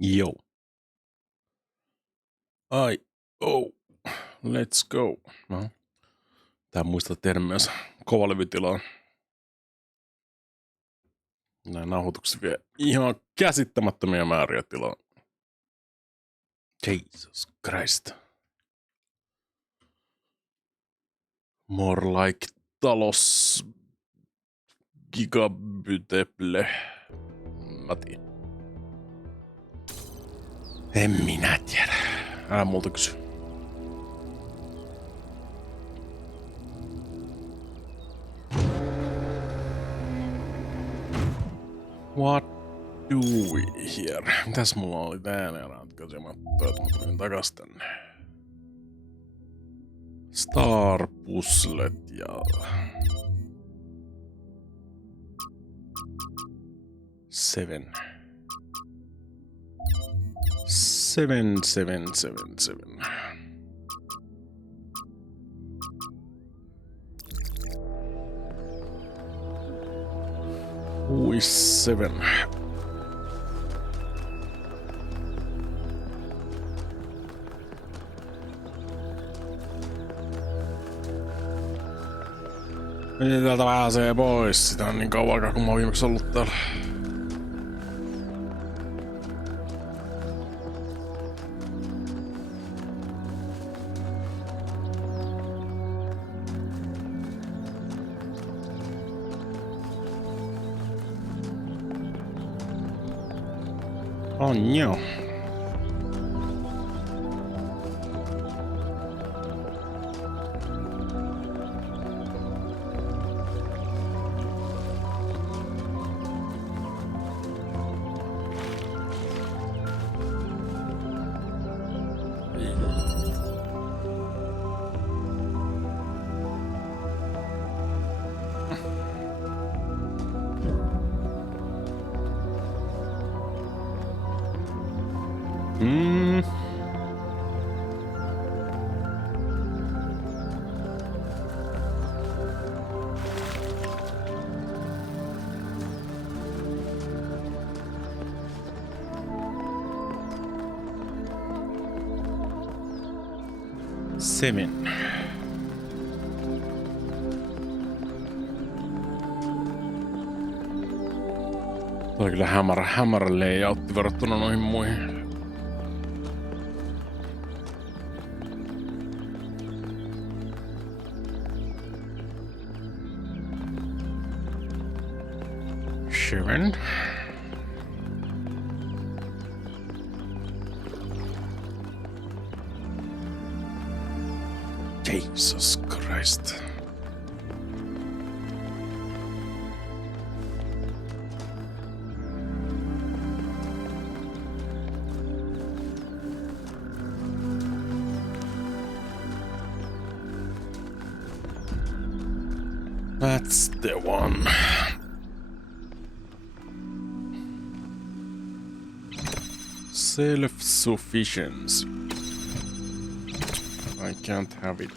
Yo. Ai. Oh. Let's go. No. Tää muistaa tehdä myös kovalevytilaan. Nää nauhoitukset vie ihan käsittämättömiä määriä tilaa. Jesus Christ. More like Talos gigabyteple. Mä tiedän. En minä tiedä. Älä multa kysy. What do we here? Mitäs mulla oli täällä ratkaisematta, että mä tulin takas tänne? Star Puzzlet ja... Seven. Seven. Who is seven? Miten täältä pääsee pois? Sitä on niin kauan aikaa, kun mä oon viimeksi ollut täällä. On joo. Seven. Tuo oli kyllä hämärä layoutti verrattuna noihin muihin. Seven. Jesus Christ. That's the one. Self-sufficiency. I can't have it.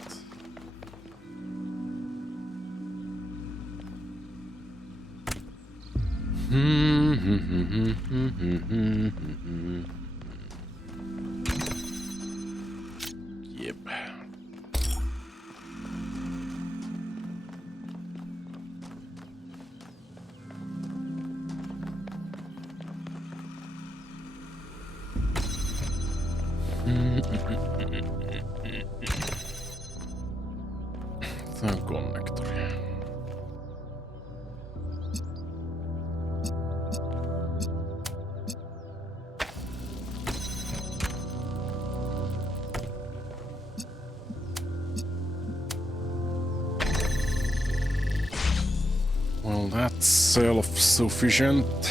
Yep. Tää on konnektori. Well, that's self-sufficient.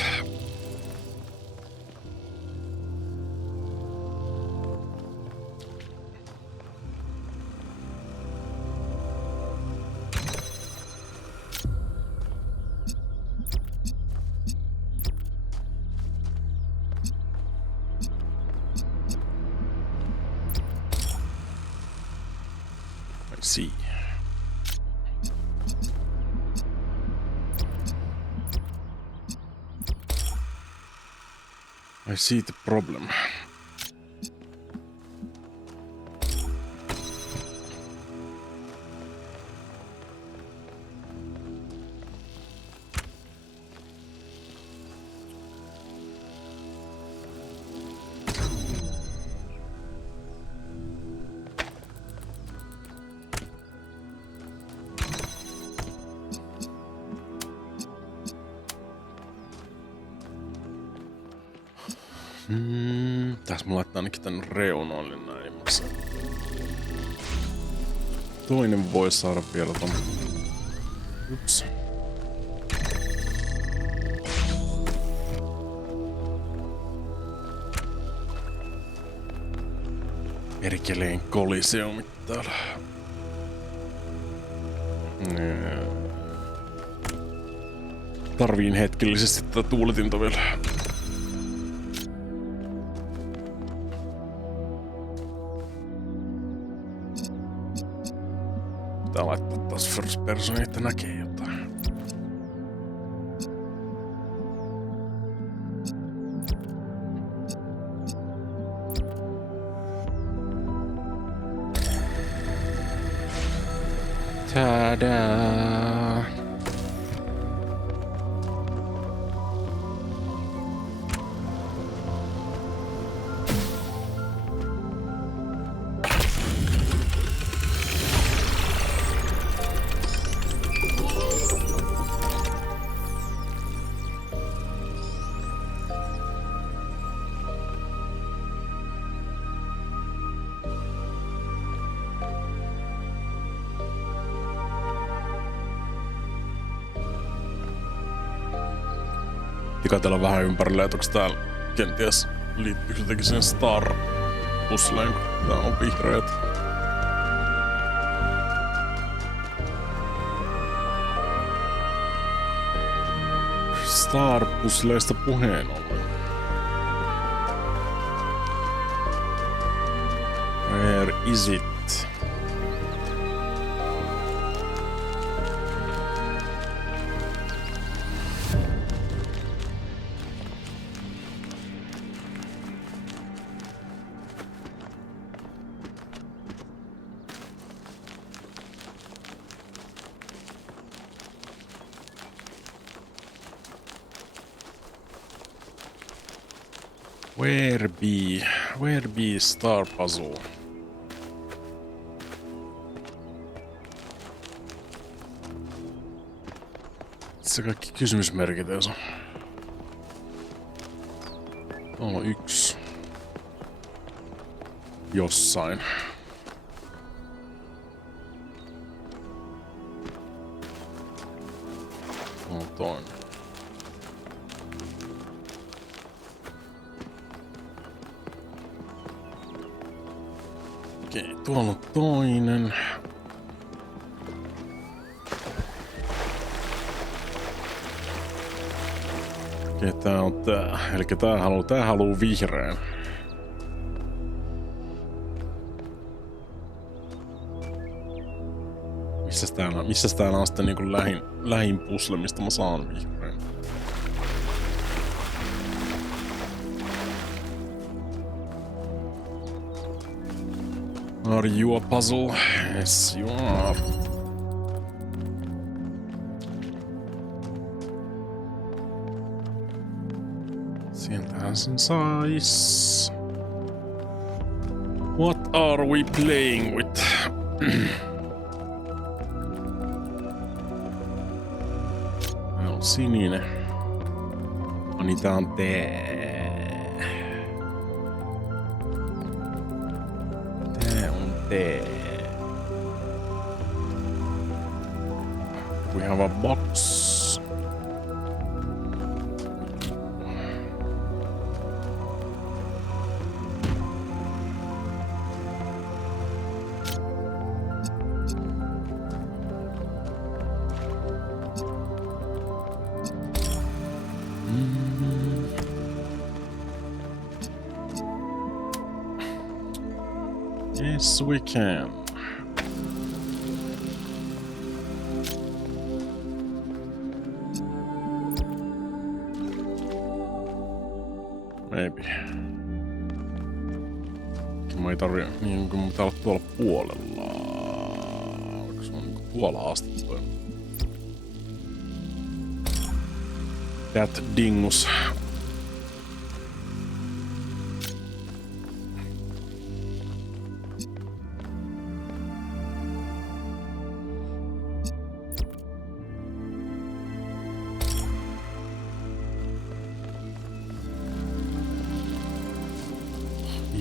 I see. I see the problem. Tässä mä laittaa ainakin tän reunoille näin. Toinen voi saada vielä ton. Ups. Perkeleen koliseumit täällä. Tarviin hetkellisesti tätä tuuletinta vielä. Pitää laittaa taas first person, että näkee jotain. Tadaa! Katella vähän ympärillä, että onko täällä kenties liittyykö jotenkin sen Star-pusleen, kun tää on vihreät. Star-pusleista puheen ollen. Where is it? Where be star puzzle? Se kaikki kysymysmerkit tässä on. Tuolla on yksi. Jossain. Tuolla on toinen. Okei, tuolla on toinen. Okei, tää on tää. Elikkä tää haluu vihreän. Missäs täällä on sitten niinku lähin pusle, mistä mä saan vihreän? Are you a puzzle? Yes, you are. Sieltähän sen sais. What are we playing with? No, sininen. Ani tää on tää. We have a box. Yes, we can. Maybe. Mä ei tarvii niin kuin pitää olla tuolla puolella. Onko se on niinku tuolla asti toi? That dingus.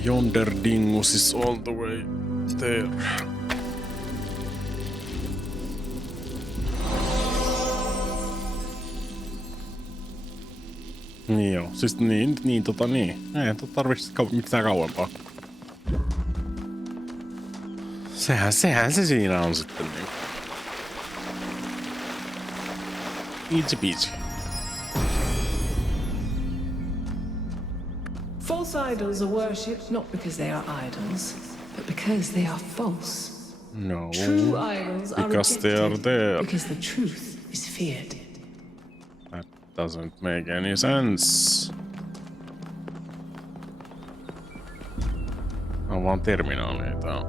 Yonder dingus is all the way there. Niin joo, siis niin. Ei tarvitse mitään kauempaa. Sehän se siinä on sitten niin. Easy peasy. False idols are worshipped not because they are idols, but because they are false. No. True idols are Because they are rejected there. because the truth is feared. That doesn't make any sense. On vaan terminaaleita.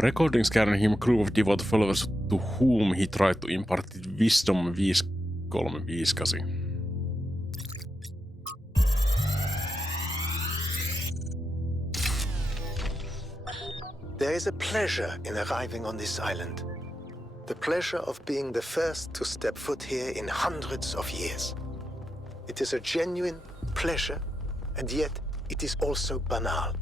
Recordings carrying him a crew of devout followers to whom he tried to impart wisdom 5358. There is a pleasure in arriving on this island. The pleasure of being the first to step foot here in hundreds of years. It is a genuine pleasure, and yet it is also banal.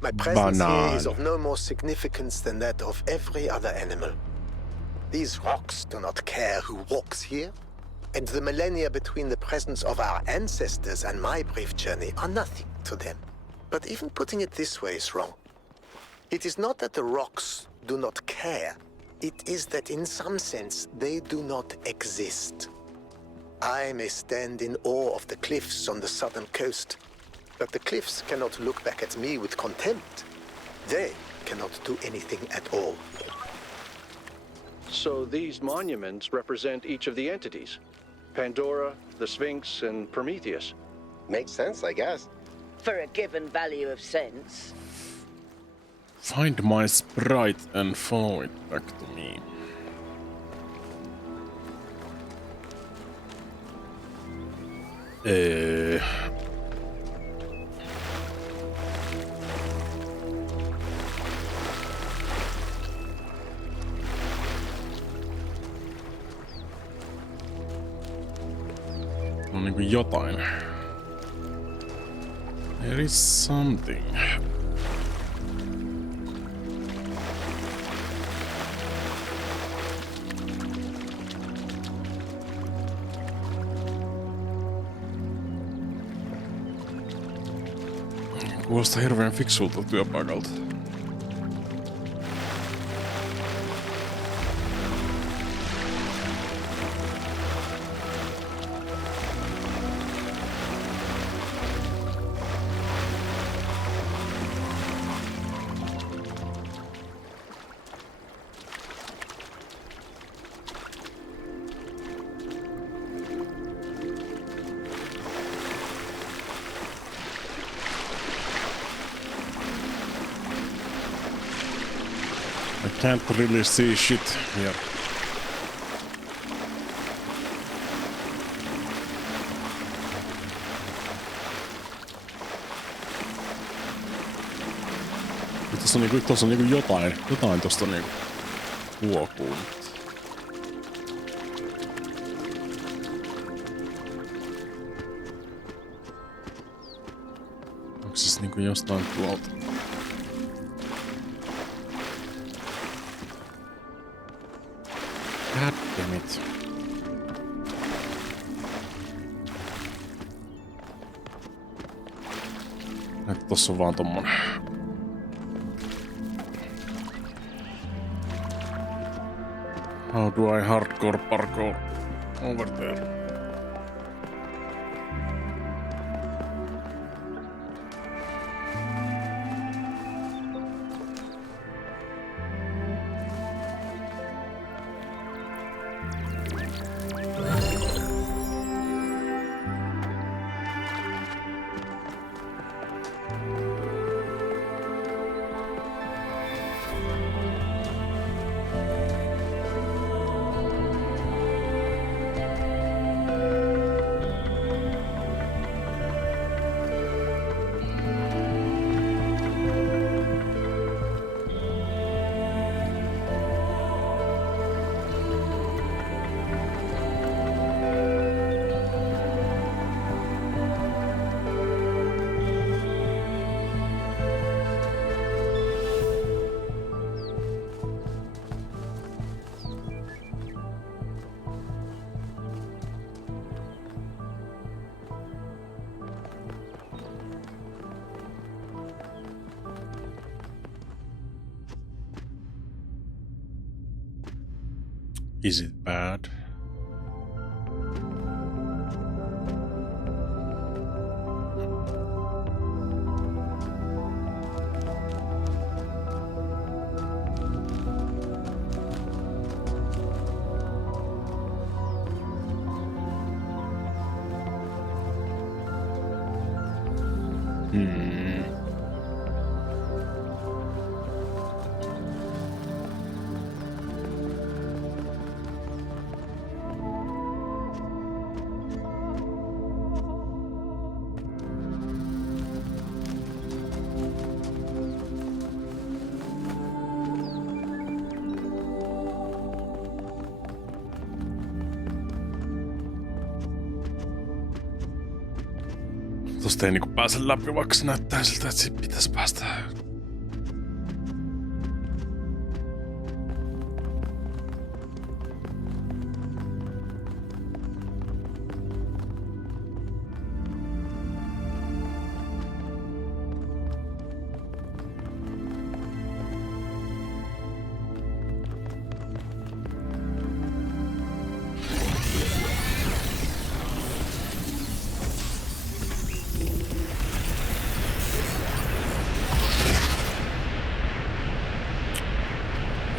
My presence here is of no more significance than that of every other animal. These rocks do not care who walks here, and the millennia between the presence of our ancestors and my brief journey are nothing to them. But even putting it this way is wrong. It is not that the rocks do not care. It is that in some sense they do not exist. I may stand in awe of the cliffs on the southern coast, but the cliffs cannot look back at me with contempt. They cannot do anything at all. So these monuments represent each of the entities? Pandora, the Sphinx, and Prometheus? Makes sense, I guess. For a given value of sense. Find my sprite and follow it back to me. On niinku jotain. There is something. Kuulostaa hirveän fiksulta työpaikalta. I can't really see shit here. Tossa on niinku jotain tosta niinku huokuu. Onko se niinku jostain tuolta? Goddammit. Että tossa on vaan tommonen. How do I hardcore parkour over there? Is it bad? Tosta ei niinku pääse läpi, vaikka se näyttää siltä, että siitä pitäisi päästä.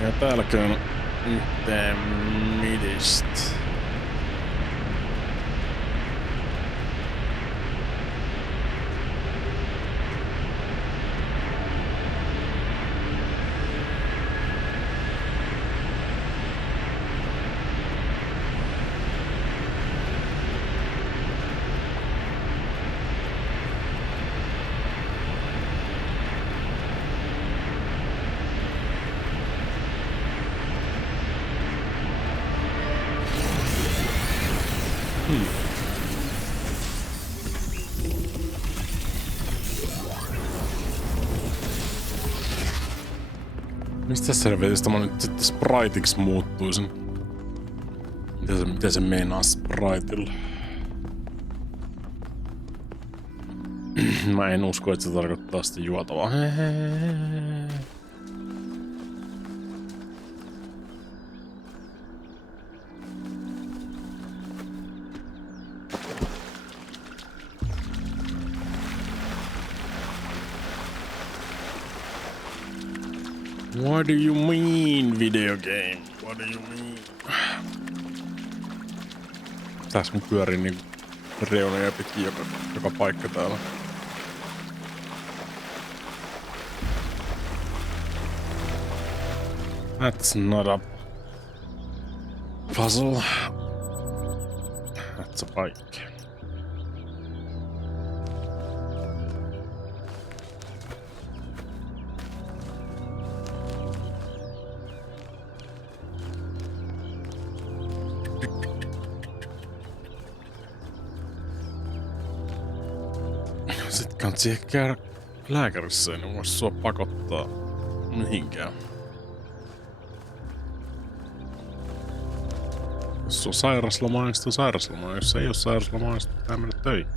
Ja täälläkin on yhteen midistä. Mistä selvitystä mä nyt sitten spriteiksi muuttuisin? Miten se meinaa spriteilla? Mä en usko, että se tarkoittaa sitä juotavaa. What do you mean, video game? What do you mean? Tässä mun pyörii niinku reunoja pitkin joka paikka täällä. That's not a puzzle. That's a bike. Sitten kannattaa siihen käydä lääkärissä, ei ne voi sua pakottaa mihinkään. Jos on sairasloma, niin sitten on sairasloma. Jos ei ole sairasloma, niin sitten pitää mennä töihin.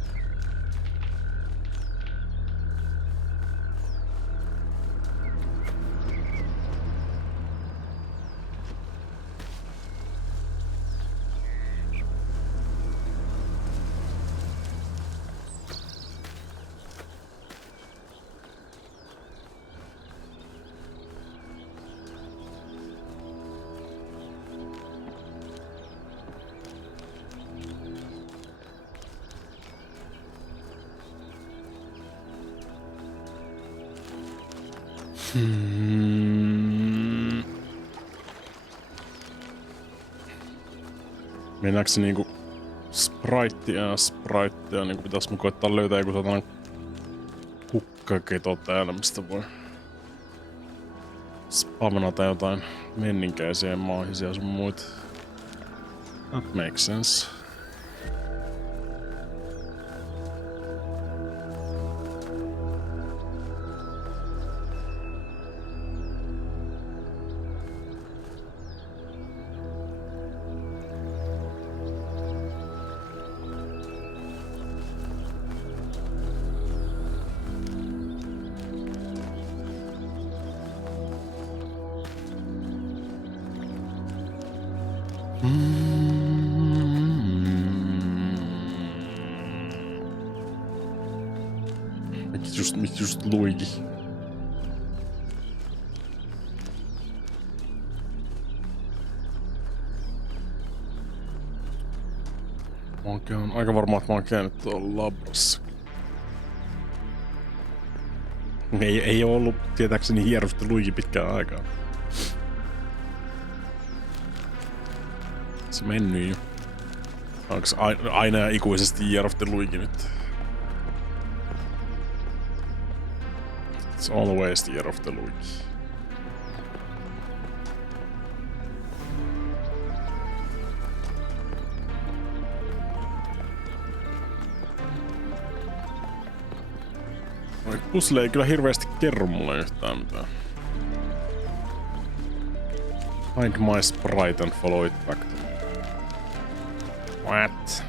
Mennäänkö se niinku sprittea niinku pitäis mun koittaa löytää joku sellainen kukkaketo täällä, mistä voi spavnata jotain menninkäisiä maahisia sun muita. That makes sense. just Luigi? Mä oon aika varma, että mä oon käynyt tuolla labrassa. Ei oo ollut tietääkseni hierosti Luigi pitkään aikaa. Se mennyt jo. Onks aina ja ikuisesti hierosti Luigi nyt? It's always the year of the Luigi. Puzzle ei kyllä hirveästi kerro mulle yhtään mitään. Find my sprite and follow it back to me. What?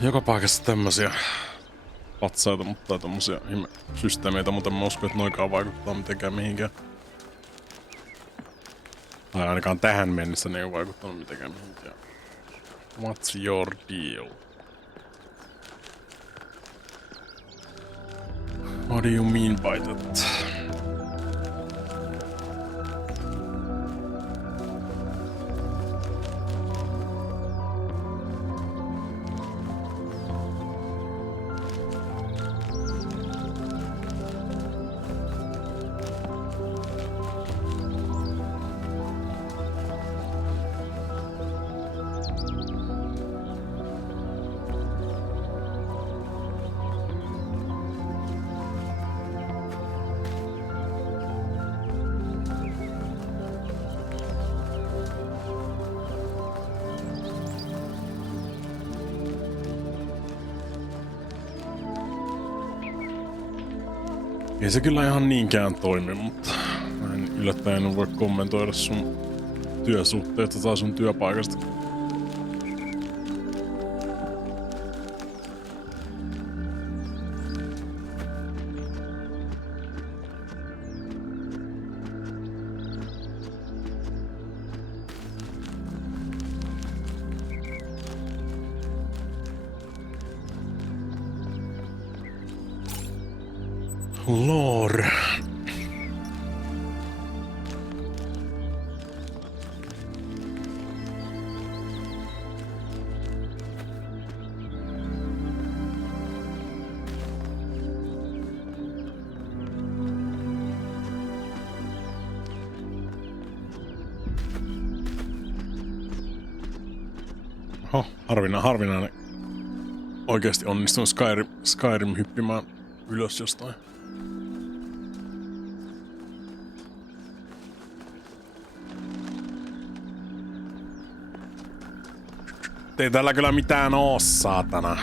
Joka paikassa tämmösiä patsaita, mutta tommosia systeemeitä, mutta en mä usko, että noikaan vaikuttaa mitenkään mihinkään. Tai ainakaan tähän mennessä ne ei ole vaikuttanut mitenkään mihinkään. What's your deal? What do you mean by that? Ei se kyllä ihan niinkään toimi, mutta mä en yllättäen voi kommentoida sun työsuhteesta tai sun työpaikasta. Lore. Oho, harvinainen. Oikeesti onnistunut Skyrim hyppimään ylös jostain. Ei täällä kyllä mitään oo, saatana.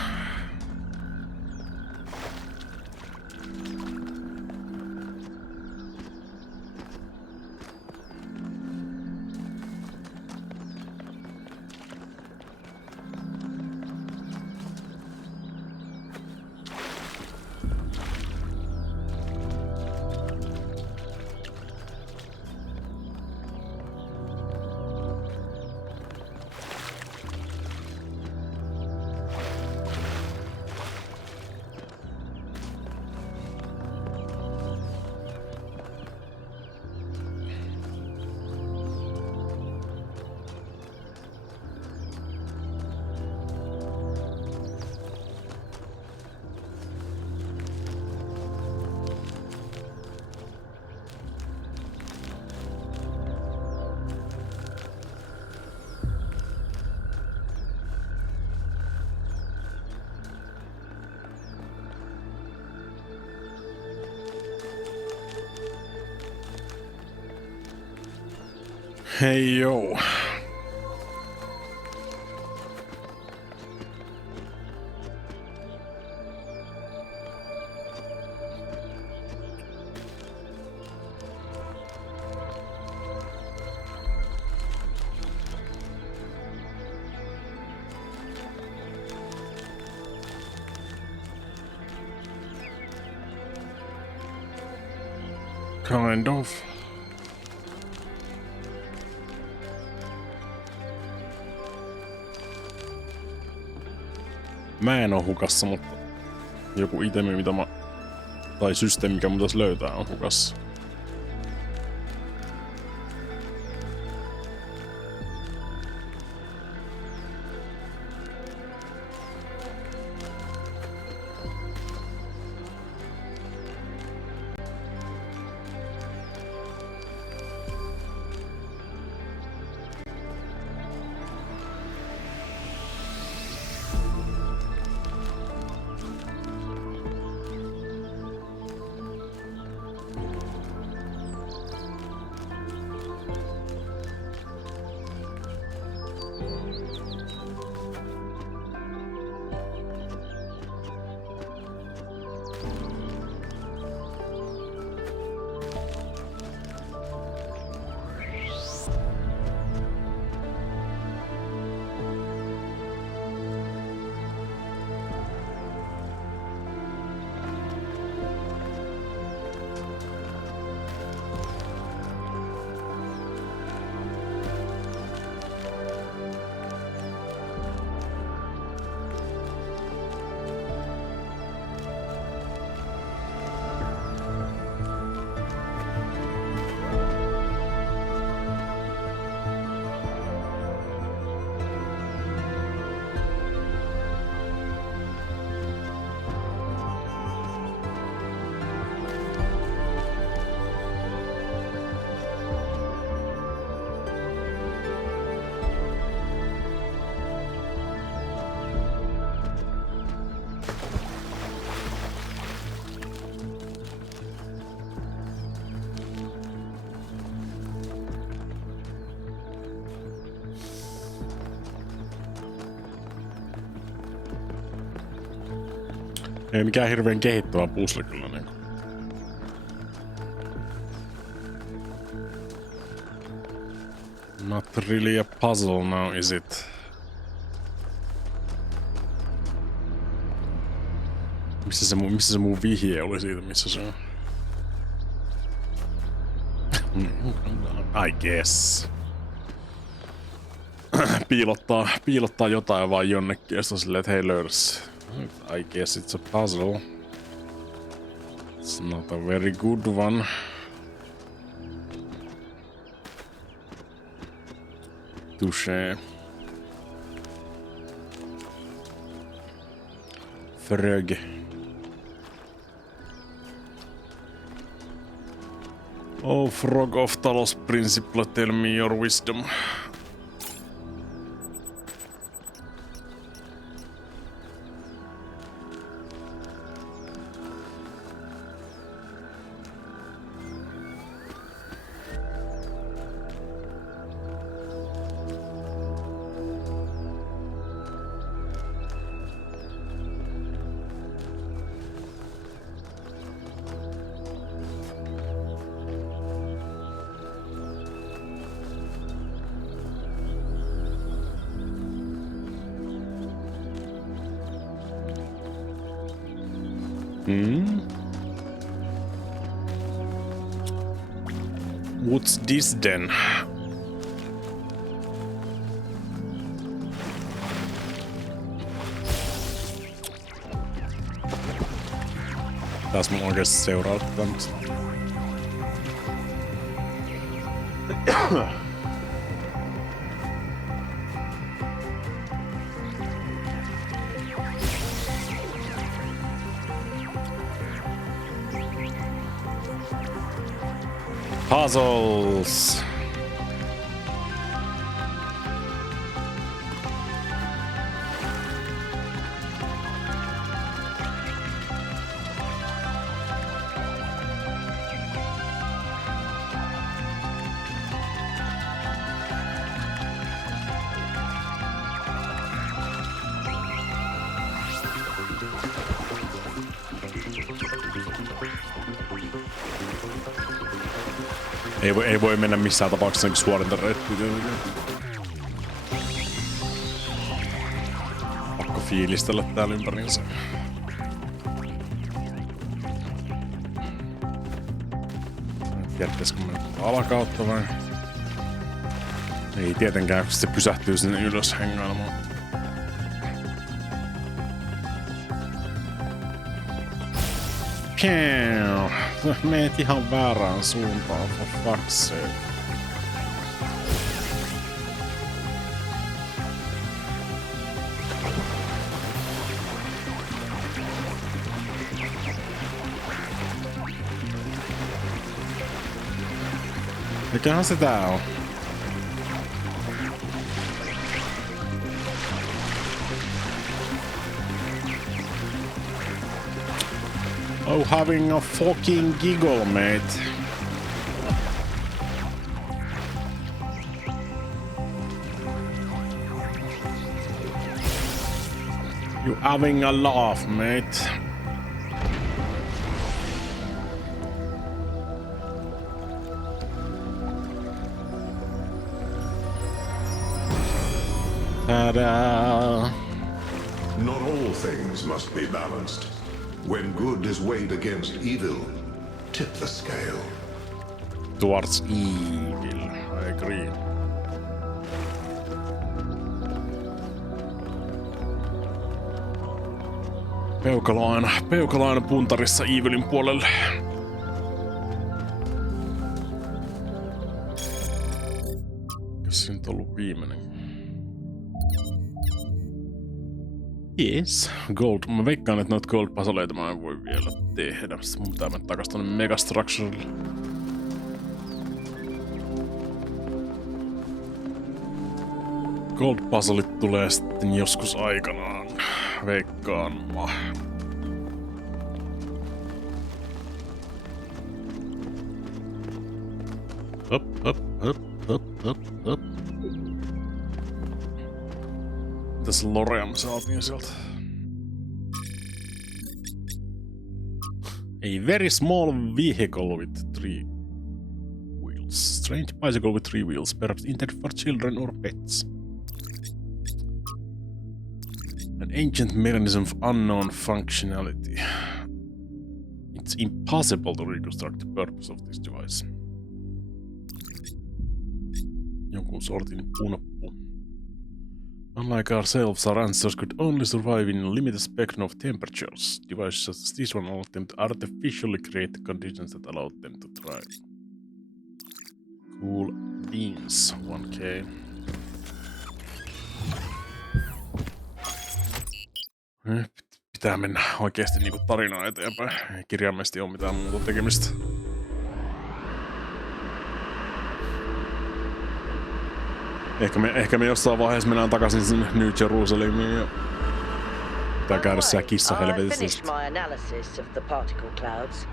Hei joo. Kind of. Mä en oo hukassa, mutta joku itemi, mitä mä... Tai systeemi, mikä mun taas löytää, on hukassa. Ei mikään hirveän kehittävä puzzle kyllä niinku. Not really a puzzle now, is it? Missä se mun vihje oli siitä, missä se on? I guess. Piilottaa jotain vaan jonnekin ja sitten on silleen, että hei löydäs. I guess it's a puzzle. It's not a very good one. Touché. Frög. Oh, frog of Talos principle, tell me your wisdom. What's this then? Taas mun oikeesti seuraa tämmöstä. Puzzles. Ei voi mennä missään tapauksessa suorinta reittiä. Pakko fiilistellä täällä ympäriinsä. Tiedättäisikö mä nyt alakautta vai? Ei tietenkään, kun se pysähtyy sinne ylös hengailemaan. Meet ihan väärään suuntaan, for fuck's sake. Mikähän se tää on? Oh, having a fucking giggle, mate. You having a laugh, mate. Ta-da! Not all things must be balanced. When good is weighed against evil, tip the scale. Towards evil, I agree. Peukalo aina puntarissa evilin puolelle. Jos se nyt on ollut viimeinen. Yes, gold. Mä veikkaan, että noita gold-pasoleita mä en voi vielä tehdä. Mun pitää mennä takas tonne Megastructurelle. Gold-pasolit tulee sitten joskus aikanaan. Veikkaan mä. Hop. Mitäs lorea me saatiin sieltä? A very small vehicle with 3 wheels. Strange bicycle with 3 wheels, perhaps intended for children or pets. An ancient mechanism of unknown functionality. It's impossible to reconstruct the purpose of this device. Jonkun sortin punappu. Unlike ourselves, our ancestors could only survive in a limited spectrum of temperatures. Devices such as this one allowed them to artificially create the conditions that allowed them to thrive. Cool beans, 1K. Pitää mennä oikeesti niinku tarinaa eteenpäin. Ei kirjaimellisesti oo mitään muuta tekemistä. Ehkä me jossain vaiheessa mennään takaisin sinne New Jerusalemiin ja pitää käydä siellä kissahelvetissä. I finished my analysis of the particle clouds.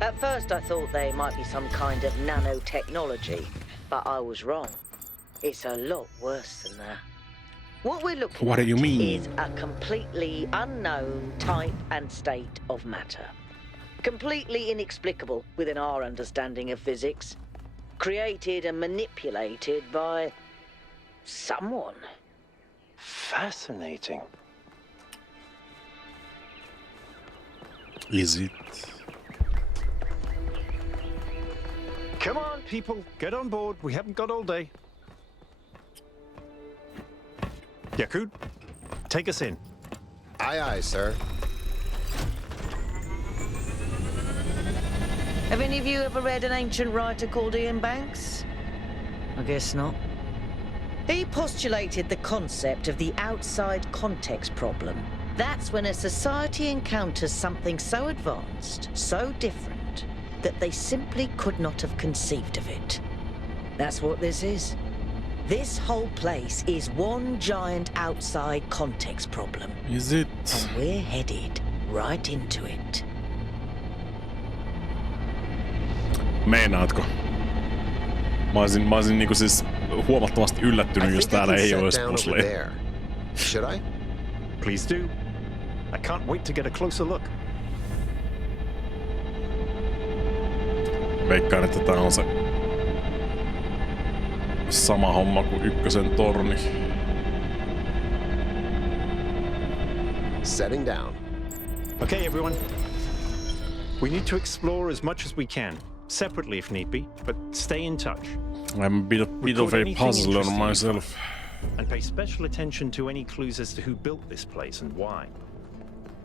At first I thought they might be some kind of nanotechnology, but I was wrong. It's a lot worse than that. What we're looking What do you mean? is a completely unknown type and state of matter. Completely inexplicable within our understanding of physics. Created and manipulated by someone. Fascinating. Is it? Come on, people, get on board. We haven't got all day. Yakut, take us in. Aye, aye, sir. Have any of you ever read an ancient writer called Ian Banks? I guess not. He postulated the concept of the outside context problem. That's when a society encounters something so advanced, so different, that they simply could not have conceived of it. That's what this is. This whole place is one giant outside context problem. Is it? And we're headed right into it. Meinaatko? Mä olisin niinku siis huomattavasti yllättynyt, jos täällä ei olisi pusleja. Should I? Please do. I can't wait to get a closer look. Veikkaan, että tää on se sama homma kuin ykkösen torni. Setting down. Okay, everyone. We need to explore as much as we can, separately if need be, but stay in touch. I'm a bit of a puzzler myself. And pay special attention to any clues as to who built this place and why.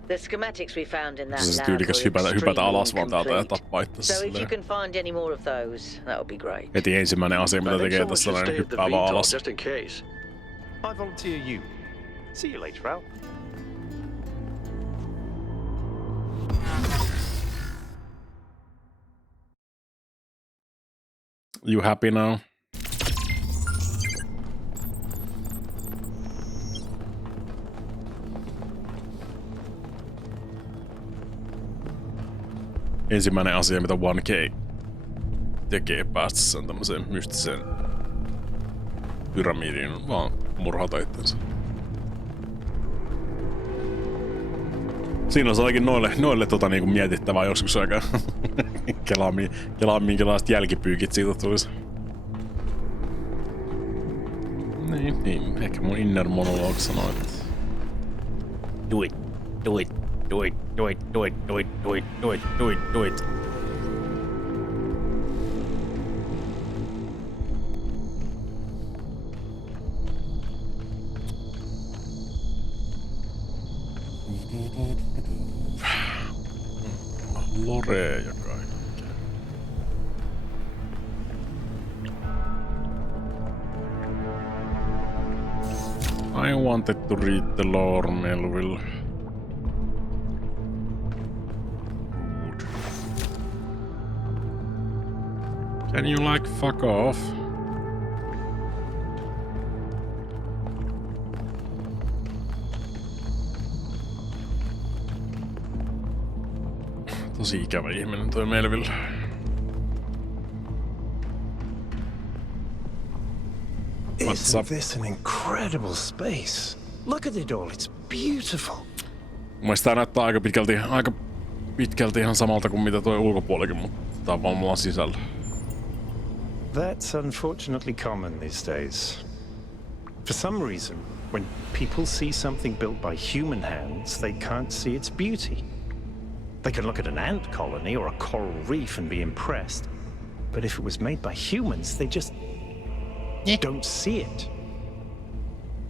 The schematics we found in that Se lab tyylikäs were hypätä alas vaan täältä ja incomplete. tappaa itse So if you can find any more of those, that would be great. heti ensimmäinen asia, mitä tekee tässä, niin hyppää vaan alas. Just in case. I volunteer you. See you later, Al. You happy now? Ensimmäinen asia, mitä 1K tekee päästessään tämmöiseen mystiseen pyramidiin, on vaan murhata itsensä. Siinä on ainakin noille niinku mietittävää joskus aikaa. Kelaa minkälaiset jälkipyykit siitä tulisi. Niin. Ehkä mun inner monologue sanoo, että do it. Lore ja kaikkea. I wanted to read the lore, Melville. Can you like fuck off? Tosi ikävä ihminen toi Melville. Isn't this an incredible space? Look at it all, it's beautiful. Mun mielestä tää näyttää aika pitkälti ihan samalta kuin mitä toi ulkopuolikin, mutta tää on vaan mulla sisällä. That's unfortunately common these days. For some reason, when people see something built by human hands, they can't see its beauty. They can look at an ant colony or a coral reef and be impressed, but if it was made by humans, they just don't see it.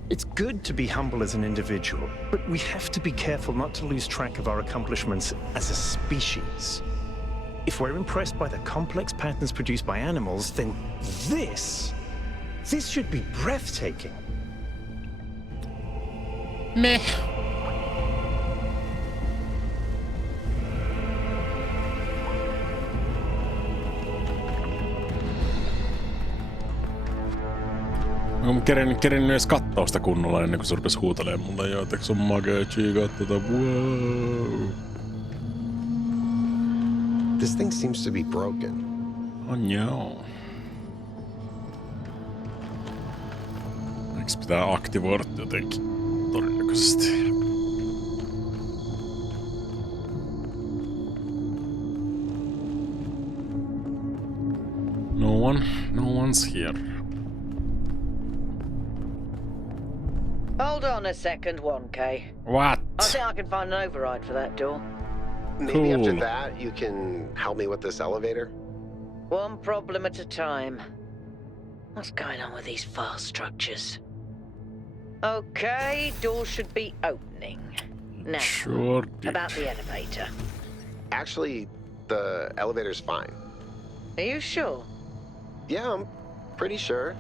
It's good to be humble as an individual, but we have to be careful not to lose track of our accomplishments as a species. If we're impressed by the complex patterns produced by animals, then this should be breathtaking. Meh. Mä kerennyt edes kattoo sitä kunnolla ennen kuin se rupesi huutelemaan mulle jo, että se on makea chiikattota, wow. This thing seems to be broken. On joo. Eiks pitää aktivoida jotenkin todennäköisesti? No one's here. Hold on a second, 1K. What? I think I can find an override for that door. Maybe after Cool. that, you can help me with this elevator? One problem at a time. What's going on with these fast structures? Okay, door should be opening. Now, Sure did. about the elevator. Actually, the elevator's fine. Are you sure? Yeah, I'm pretty sure.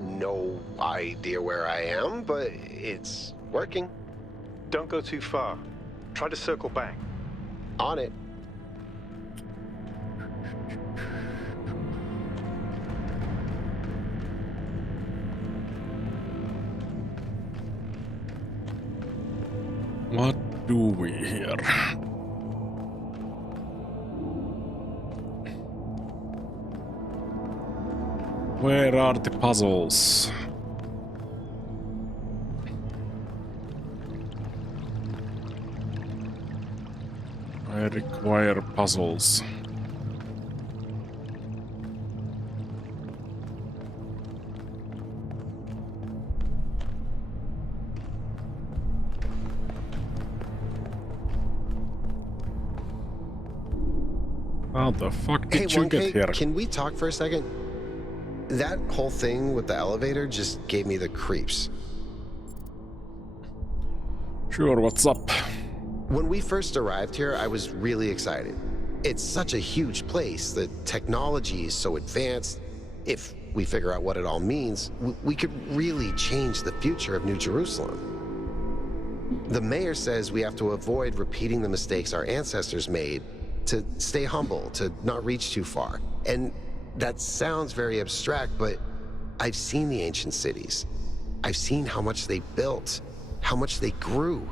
No idea where I am, but it's working. Don't go too far. Try to circle back. On it. What do we hear? Where are the puzzles? I require puzzles. How the fuck Hey, did you 1K, get here? can we talk for a second? That whole thing with the elevator just gave me the creeps. Sure, what's up? When we first arrived here, I was really excited. It's such a huge place. The technology is so advanced. If we figure out what it all means, we could really change the future of New Jerusalem. The mayor says we have to avoid repeating the mistakes our ancestors made, to stay humble, to not reach too far. And that sounds very abstract, but I've seen the ancient cities. I've seen how much they built, how much they grew,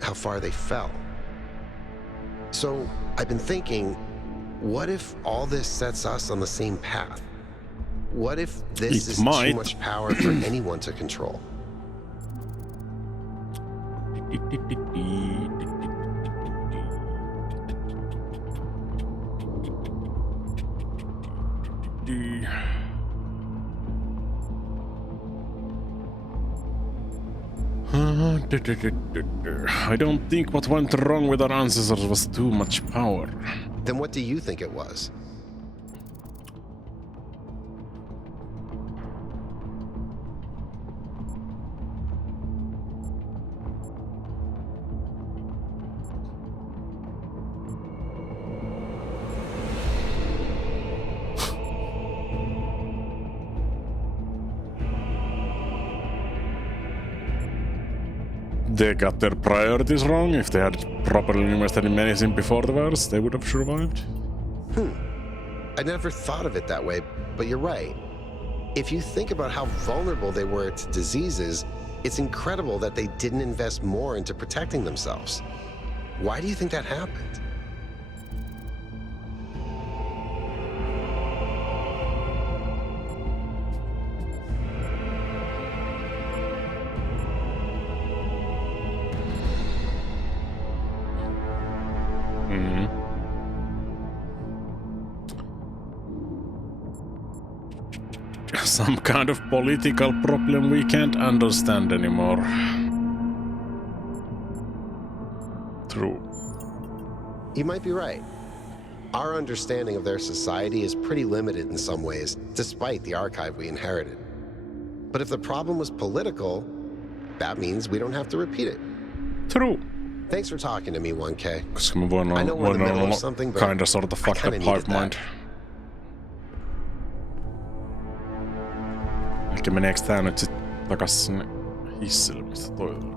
how far they fell. So I've been thinking, what if all this sets us on the same path? What if this is too much power for anyone to control? I don't think what went wrong with our ancestors was too much power. Then what do you think it was? They got their priorities wrong. If they had properly invested in medicine before the virus, they would have survived. I never thought of it that way, but you're right. If you think about how vulnerable they were to diseases, it's incredible that they didn't invest more into protecting themselves. Why do you think that happened? Some kind of political problem we can't understand anymore. True. You might be right. Our understanding of their society is pretty limited in some ways, despite the archive we inherited. But if the problem was political, that means we don't have to repeat it. True. Thanks for talking to me, 1K. Koska mä voin olla kinda sort of fucked up hive mind. Ehkä meneeks tää nyt sit takas sinne hissille, mistä toi tuli?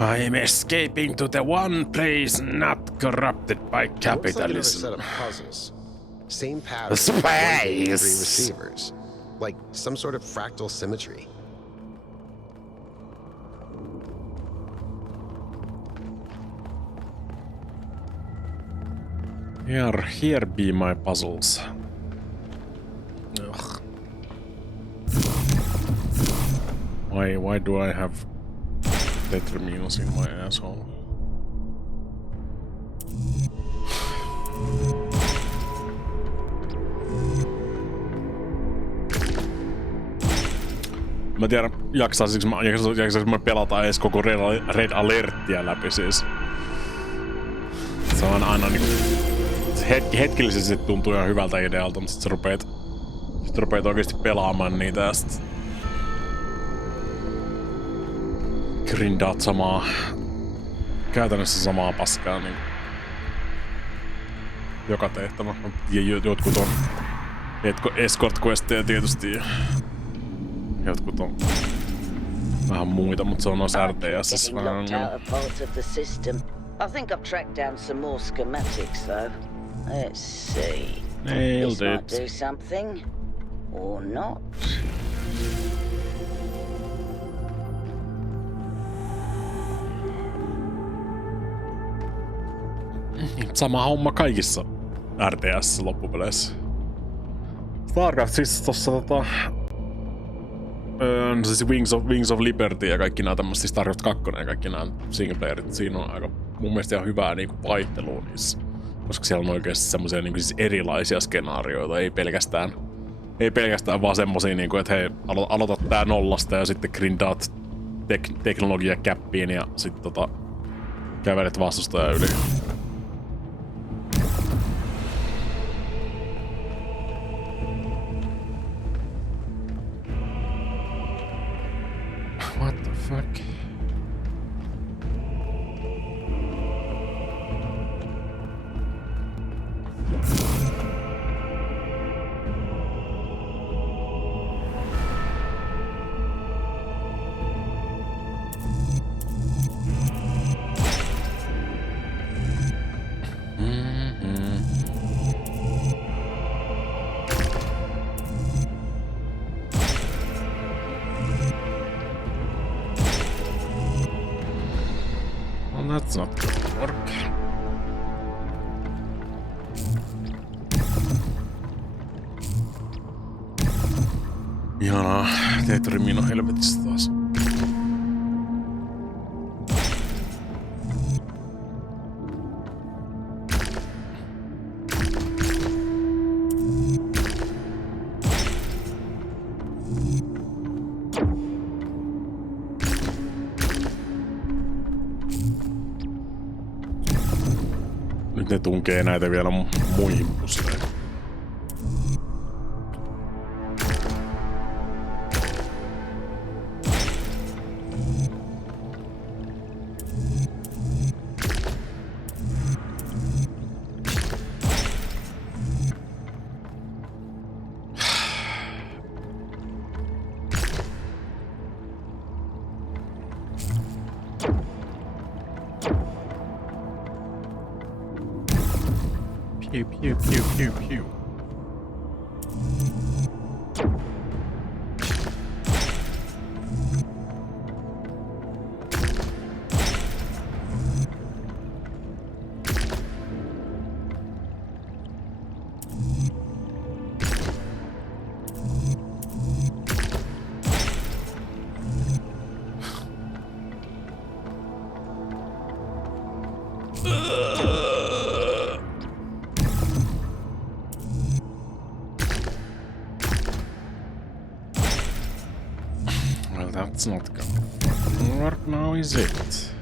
I am escaping to the one place not corrupted by capitalism. Set of puzzles. Same pattern. Space. Receivers, like some sort of fractal symmetry. Here be my puzzles. Ugh. Why do I have determinals in my asshole? Mä en tiedä, jaksaisinko mä pelata edes koko Red Alerttia läpi siis. Se on aina niinku... Hetkellisesti se tuntuu ihan hyvältä idealta, mutta sit sä rupeat oikeesti pelaamaan niitä ja sit... Grindaat samaa... Käytännössä samaa paskaa niin... Joka tehtävä. Ja jotkut on... Escort-questeja tietysti ja... Jotkut on... Vähän muita, mutta se on noissa RTS vähän... I think I've tracked down some more schematics, though. Let's see. Nailed This might it. do something, or not. Sama homma kaikissa RTS loppupeleissä. StarCraft siis tossa siis Wings of Liberty ja kaikki nää tämmöset StarCraft 2 ja kaikki nää singleplayerit, siinä on aika mun mielestä ihan hyvää niinku vaihtelua niissä. Koska siellä on oikeesti semmosia niinku siis erilaisia skenaarioita, ei pelkästään vaan semmosia niinku, että hei, aloitat tää nollasta ja sitten grindaat teknologia käppiin ja sit kävelet vastustajan yli. What the fuck? That's not gonna work. Ihanaa, Tetrimino helvetissä taas. Nyt ne tunkee näitä vielä muihin pusleihin. Pew, pew, pew, pew, pew. Well, that's not gonna work now, is it?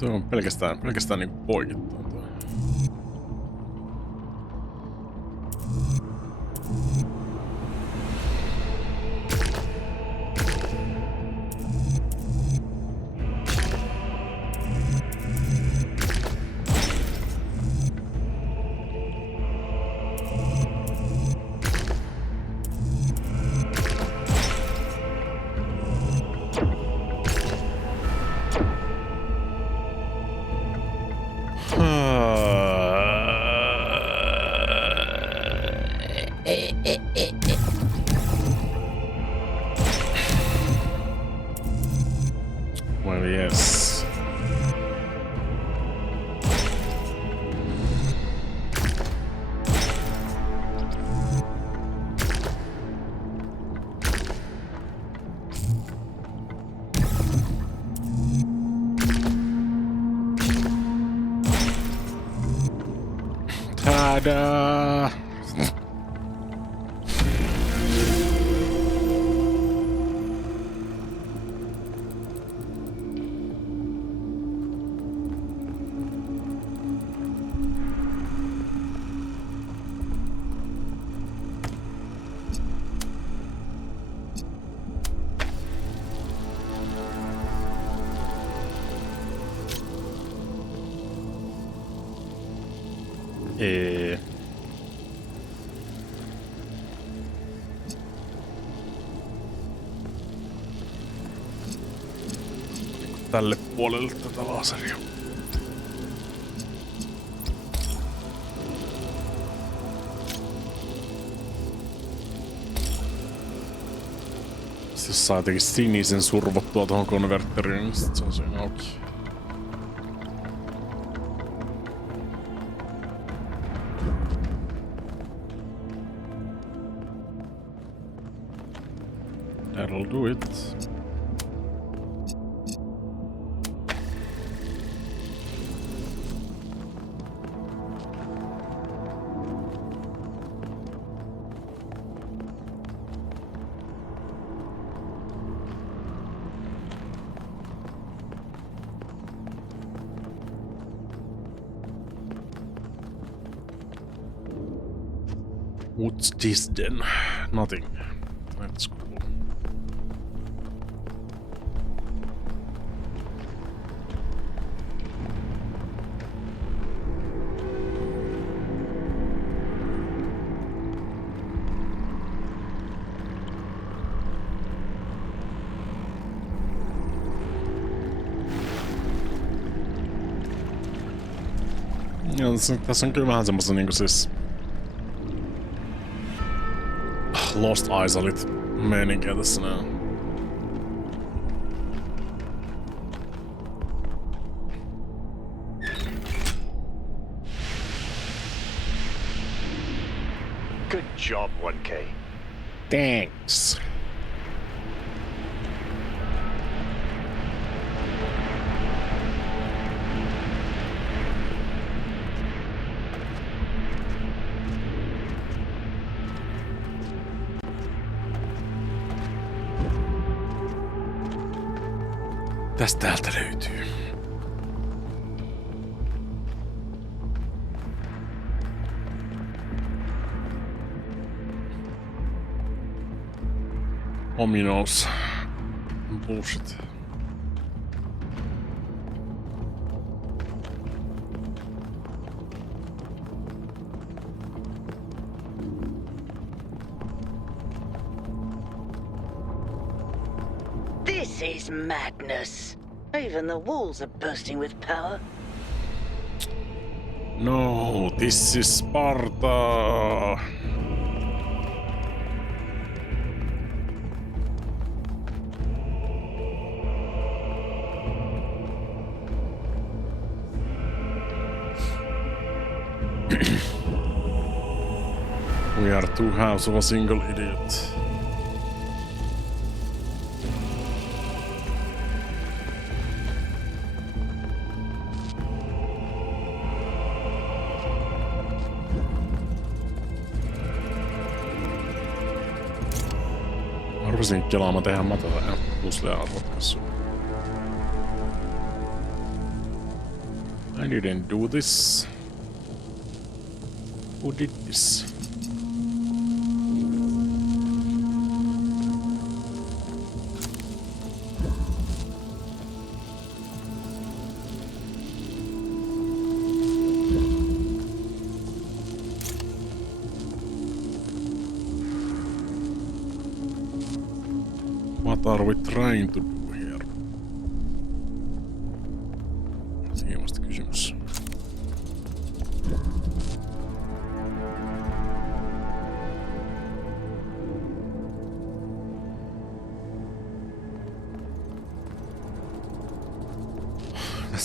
Tuo on pelkästään niinku poikittaa tuo. Well, yes. Ta-da! Tälle puolelle tätä laseria. Jos saa jotenkin sinisen survottua tuohon konverteriin, niin sit se on siinä auki. That'll do it. What's this then? Nothing. That's cool. Ja, tässä on kyllä vähän semmoista niinku siis Lost Islet meininkiä tässä nää. Good job, 1K. Thanks. Tästä täältä löytyy. Ominous. Bullshit. This is madness. Even the walls are bursting with power. No, this is Sparta. We are two halves of a single idiot. Rupesin kelaamaan tehdä matata ja puzzle-ratkaisua. I didn't do this. Who did this? What are we trying to do here? Siinä vasta kysymys.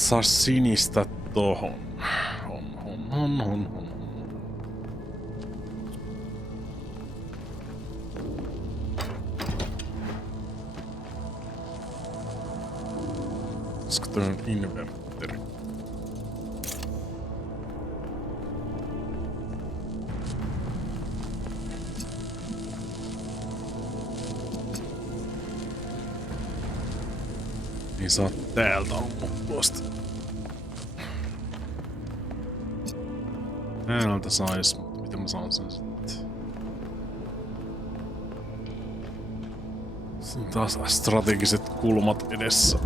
Saa sinistä tohon. On. Koska toi on inverteri. Niin saa täältä loppuasti. Täältä sais, mutta miten mä saan sen sitten? Se on taas strategiset kulmat edessä.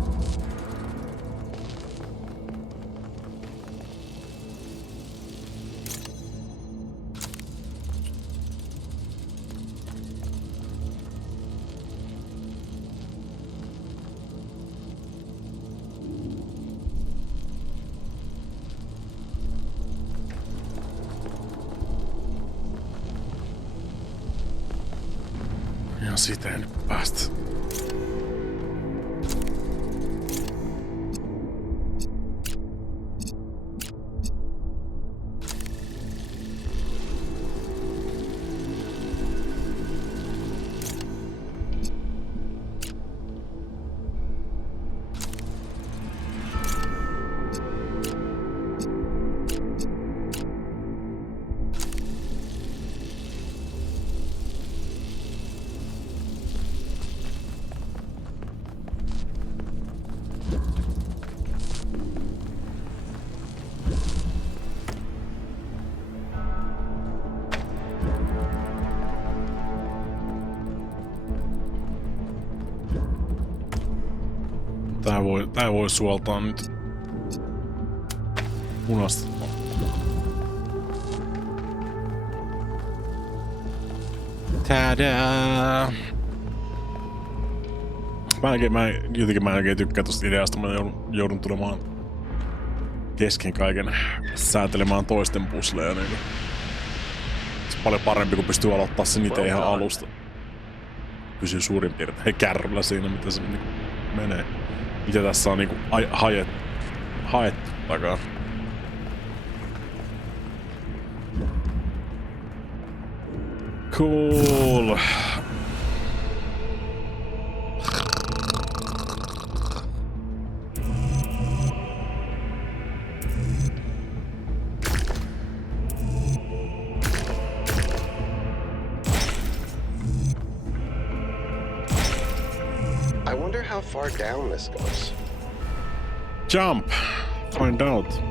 Ja siitä ei nyt päästä. Tää voi suoltaa nyt punasta. Tadaa! Mä en tykkää tosta ideasta, mä joudun tulemaan kesken kaiken säätelemään toisten pusleja. Niin se on paljon parempi, kun pystyy aloittaa sen itse ihan alusta. Pysyy suurin piirtein kärryllä siinä, mitä se niinku menee. Mitä tässä on niinku haettu takaa. Cool. I wonder how far down this goes. Jump! Find out.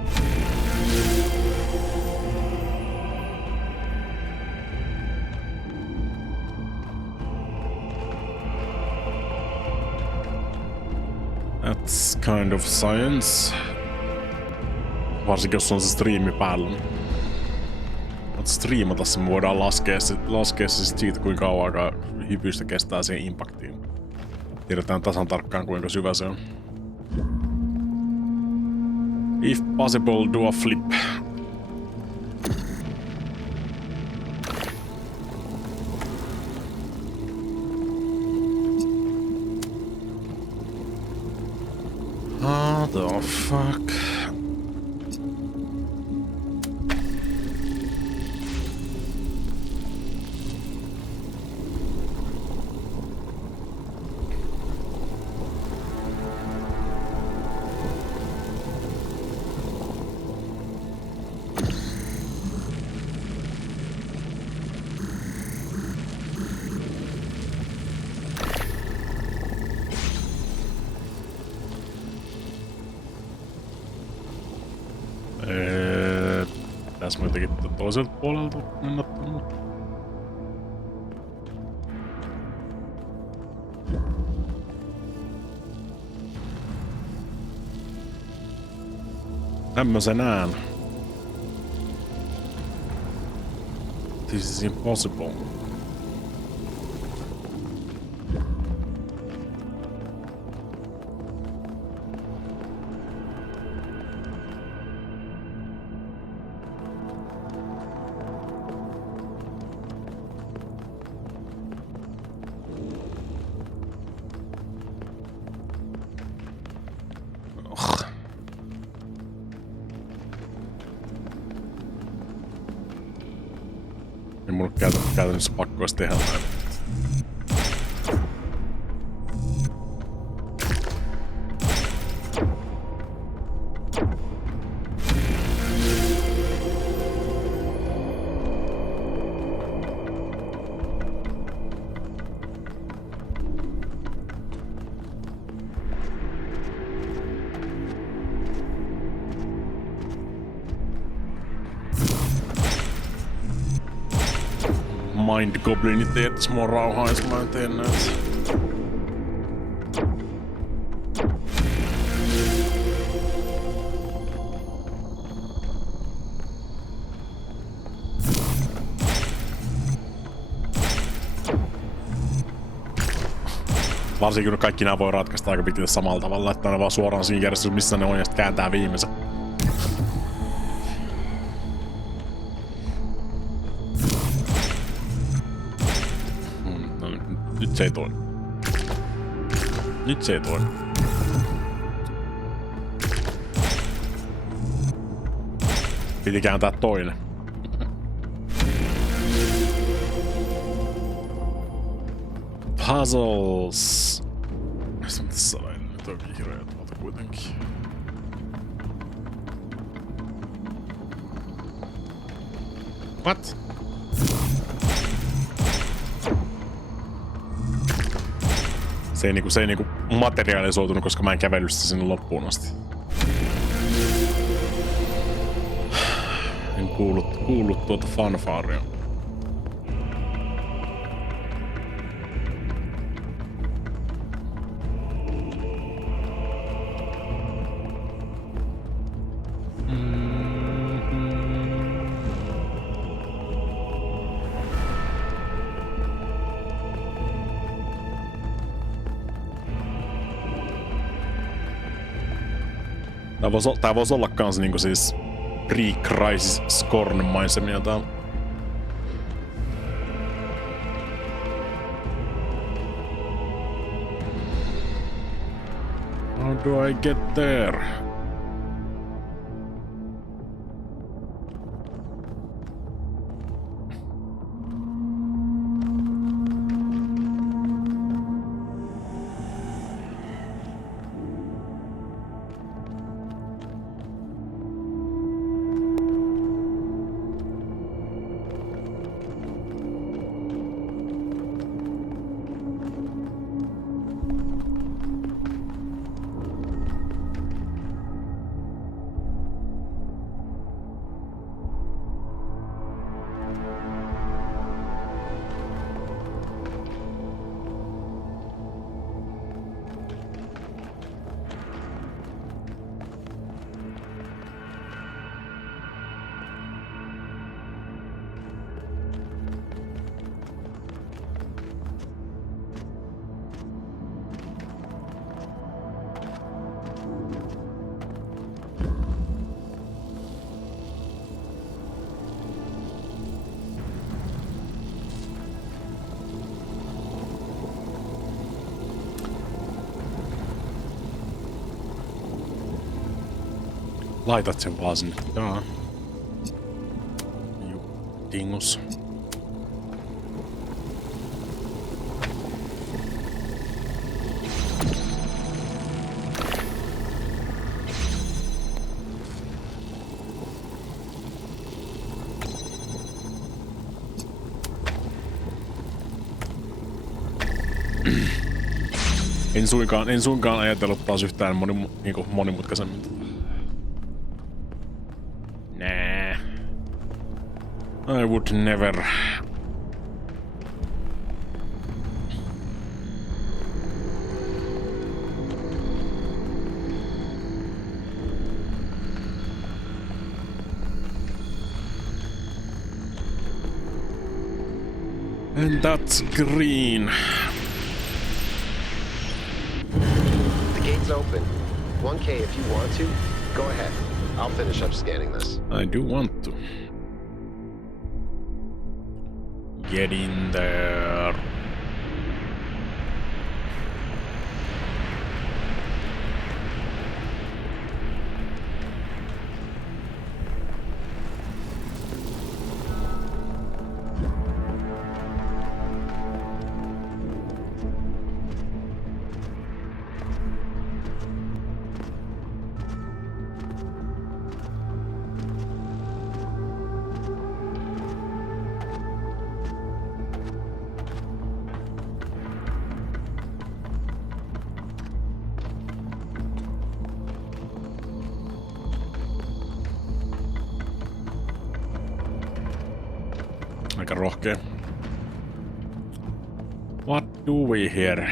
That's kind of science. Varsinkin jos on se striimi päällä. Mutta striimata se, me voidaan laskea se siitä, kuinka kauan aikaa hypystä kestää siihen impaktiin. Tiedetään tasan tarkkaan, kuinka syvä se on. If possible, do a flip. How the fuck? Tässä mä jotenkin toiselta puolelta mennä tuonne. Tämmösen näen. This is impossible. mun käytännössä pakko olisi tehdä näin. Mind Goblinit teettäis mua rauhaa, jos mä en tee näitä. Varsinkin kun kaikki nää voi ratkaista aika pitkälti samalla tavalla, että ne vaan suoraan siinä järjestys, missä ne on, ja sit kääntää viimeisen. Nyt se ei toimi. Nyt se ei toimi. Piti kääntää toinen. Puzzles. Mistä mä tässä sain? Nyt on vihreä tuolta kuitenkin. What? Se ei niinku materialisoitunut, koska mä en kävellyt sitä sinne loppuun asti. En kuullut tuota fanfaaria. Tää vois olla kans niinku siis pre-crisis Scorn maisemia tää. How do I get there? Laitat sen vaan sinne. Jaa. Tingus. En suinkaan ajatellut taas yhtään monimutkaisemmin. Nää. I would never. And that's green. The gate's open. 1K if you want to. Go ahead. I'll finish up scanning this. I do want to. Get in there. Aika rohkea. What do we here?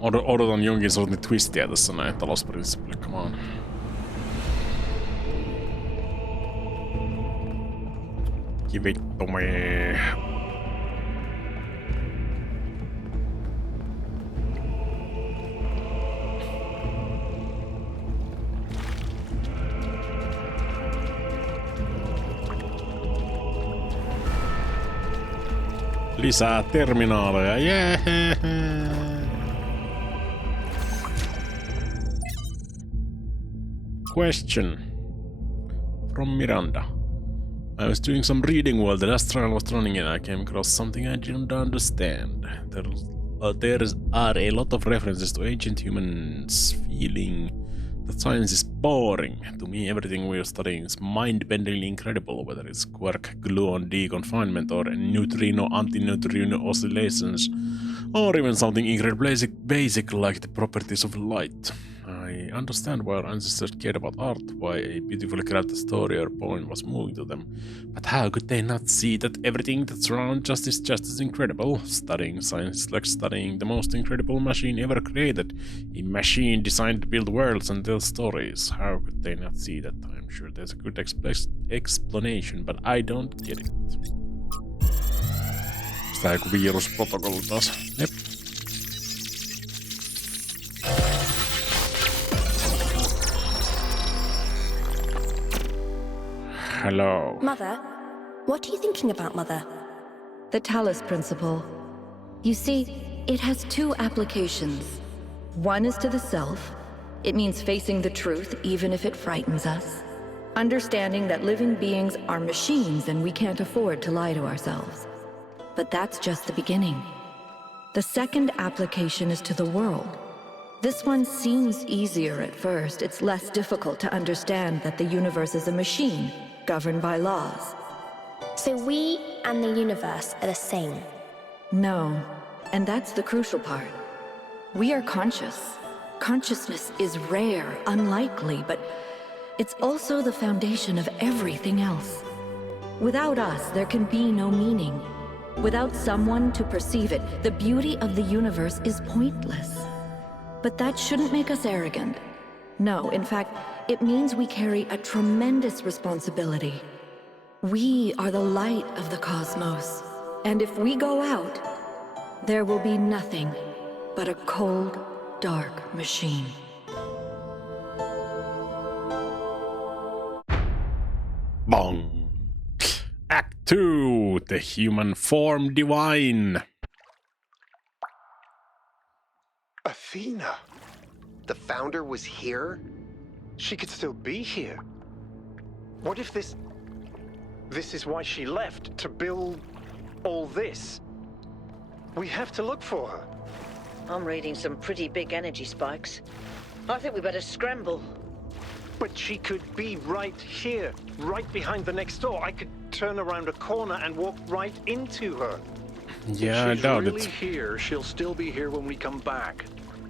Odotan jonkin sortin twistiä tässä näin talousprinsippille, come on. Kivittomee. Lisää terminaaleja, jee! Question from Miranda. I was doing some reading while the last trial was running and I came across something I didn't understand. There are a lot of references to ancient humans feeling that science is boring. To me, everything we're studying is mind-bendingly incredible, whether it's quark, gluon deconfinement, or neutrino antineutrino oscillations, or even something incredibly basic like the properties of light. I understand why our ancestors cared about art, why a beautifully crafted story or poem was moving to them, but how could they not see that everything that's around is just as incredible? Studying science is like studying the most incredible machine ever created, a machine designed to build worlds and tell stories. How could they not see that? I'm sure there's a good explanation, but I don't get it. Sitä joku virusprotokolli taas. Jep. Hello. Mother? What are you thinking about, Mother? The Talos principle. You see, it has two applications. One is to the self. It means facing the truth even if it frightens us. Understanding that living beings are machines and we can't afford to lie to ourselves. But that's just the beginning. The second application is to the world. This one seems easier at first. It's less difficult to understand that the universe is a machine, governed by laws. So we and the universe are the same? No, and that's the crucial part. We are conscious. Consciousness is rare, unlikely, but it's also the foundation of everything else. Without us, there can be no meaning. Without someone to perceive it, the beauty of the universe is pointless. But that shouldn't make us arrogant. No, in fact, it means we carry a tremendous responsibility. We are the light of the cosmos. And if we go out, there will be nothing but a cold, dark machine. Bong. Act 2, the human form divine. Athena? The founder was here? She could still be here. What if this is why she left, to build all this? We have to look for her. I'm reading some pretty big energy spikes. I think we better scramble. But she could be right here, right behind the next door. I could turn around a corner and walk right into her. Yeah, if I doubt really it. here, she'll still be here when we come back.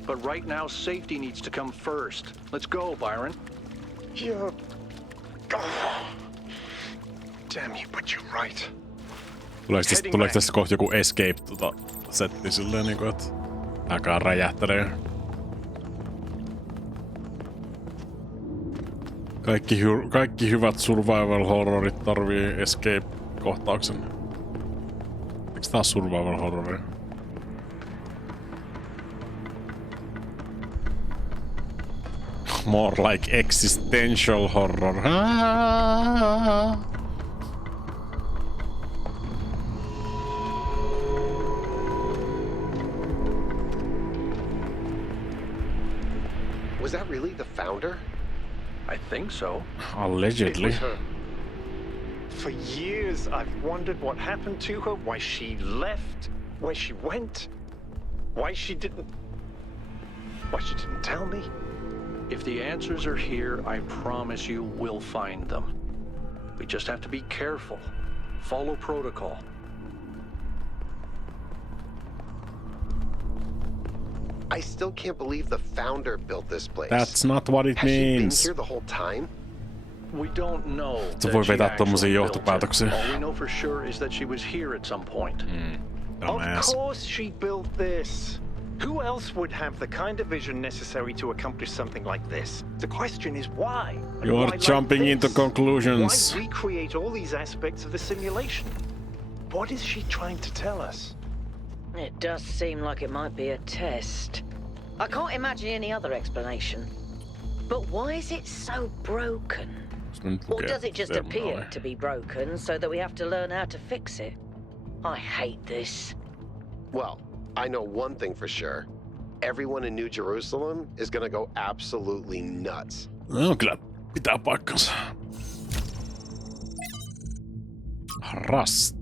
But right now, safety needs to come first. Let's go, Byron. You're... Oh. Damn you, but you're right. Tuleeko tässä kohta joku escape setti silleen niinku, että takaa räjähtelee? Kaikki hyvät survival horrorit tarvii escape-kohtauksen. Eiks taas survival horrori? More like existential horror. Was that really the founder? I think so. Allegedly. It was her. For years, I've wondered what happened to her, why she left, where she went, why she didn't tell me. If the answers are here, I promise you we'll find them. We just have to be careful. Follow protocol. I still can't believe the founder built this place. That's not what it Has she been means. here the whole time? We don't know Se that voi she vetää actually tommosia built it. johtopäätöksiä. All we know for sure is that she was here at some point. Of course she built this. Who else would have the kind of vision necessary to accomplish something like this? The question is why? And You are why jumping like into this? conclusions. Why recreate all these aspects of the simulation? What is she trying to tell us? It does seem like it might be a test. I can't imagine any other explanation. But why is it so broken? Or does it just appear to be broken so that we have to learn how to fix it? I hate this. Well, I know one thing for sure. Everyone in New Jerusalem is gonna go absolutely nuts. No, kyllä pitää paikkansa. Rust.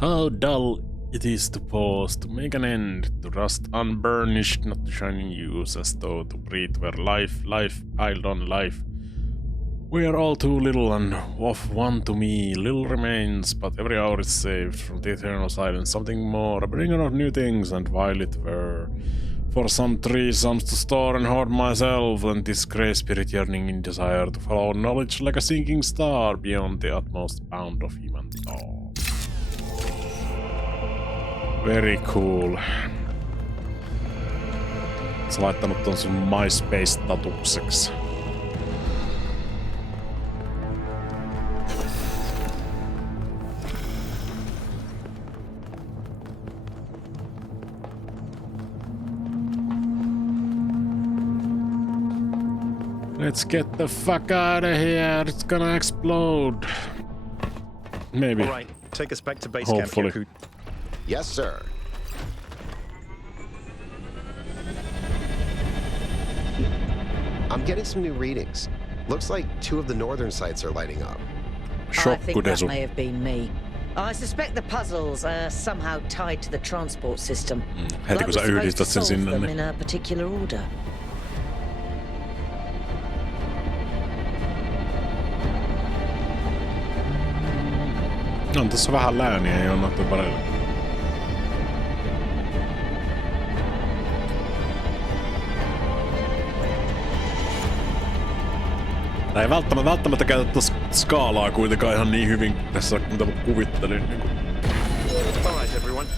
How dull it is to pause, to make an end, to rust unburnished, not to shine in use, as though to breathe where life piled on life. We are all too little and of one to me, little remains, but every hour is saved from the eternal silence, something more, a bringer of new things, and while it were for some threesomes to store and hoard myself, and this grey spirit yearning in desire to follow knowledge like a sinking star beyond the utmost bound of human thought. Very cool. Sä laittanut ton sun MySpace-statukseksi. Let's get the fuck out of here. It's gonna explode. Maybe. All right, take us back to base Hopefully. camp, Yaku. Yes, sir. I'm getting some new readings. Looks like 2 of the northern sites are lighting up. I think that may have been me. I suspect the puzzles are somehow tied to the transport system. Heti kun sä yhdistät sen sinne, them niin... in a particular order. On tässä vähän lääniä, ei ole nohtu parille. Tää ei välttämättä käytä skaalaa kuitenkaan ihan niin hyvin tässä, mitä mä kuvittelin. All right, everyone.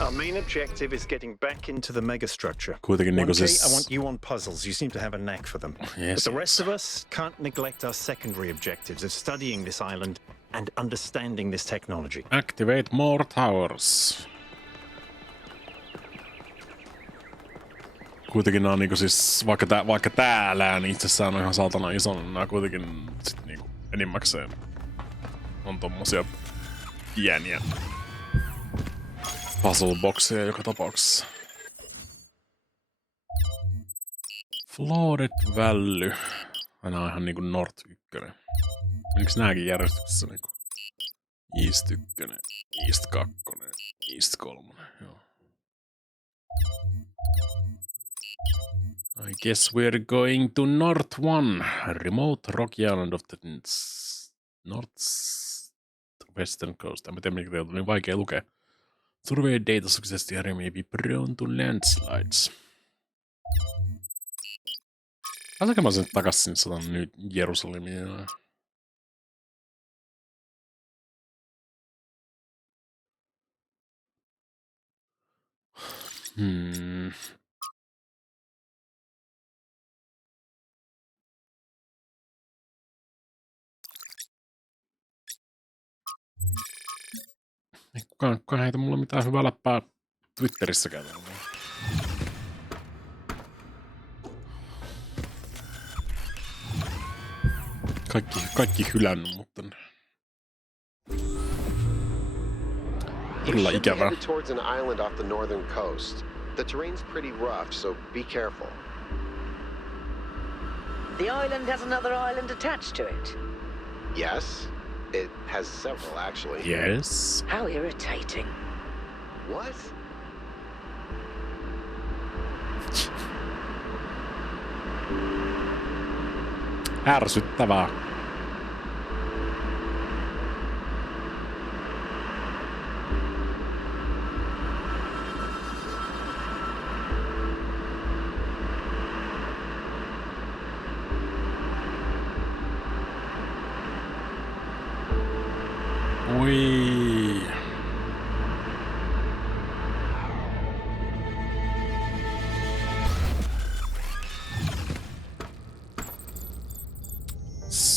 Our main objective is getting back into the megastructure. Kuitenkin niinku One, siis... I want you on puzzles. You seem to have a knack for them. Yes, But the rest of us can't neglect our secondary objectives of studying this island and understanding this technology. Activate more towers. Kuitenkin nää on niinku siis, vaikka tää lääni itsessään on ihan saatana iso, niin nää kuitenkin sit niinku enimmäkseen on tommosia pieniä puzzle-bokseja joka tapauksessa. Flooded Valley. Aina on ihan niinku North 1. Meniks nääkin järjestyksessä niinku? East 1, East 2, East 3, joo. I guess we're going to North 1, a remote rocky island of the northwestern coast. En tiedä, mikä on niin vaikea lukea. Survey data suggests the area may be prone to landslides. Laitaka mä sen takas sinne nyt Jerusalemiin. Ei kukaan heitä mulle mitään hyvää läppää Twitterissäkään. Kaikki hylännyt, mutta... Todella ikävää. Towards an island off the northern coast. The terrain's pretty rough, so be careful. The island has another island attached to it. Yes, it has several actually. Yes. How irritating. What? Ärsyttävää.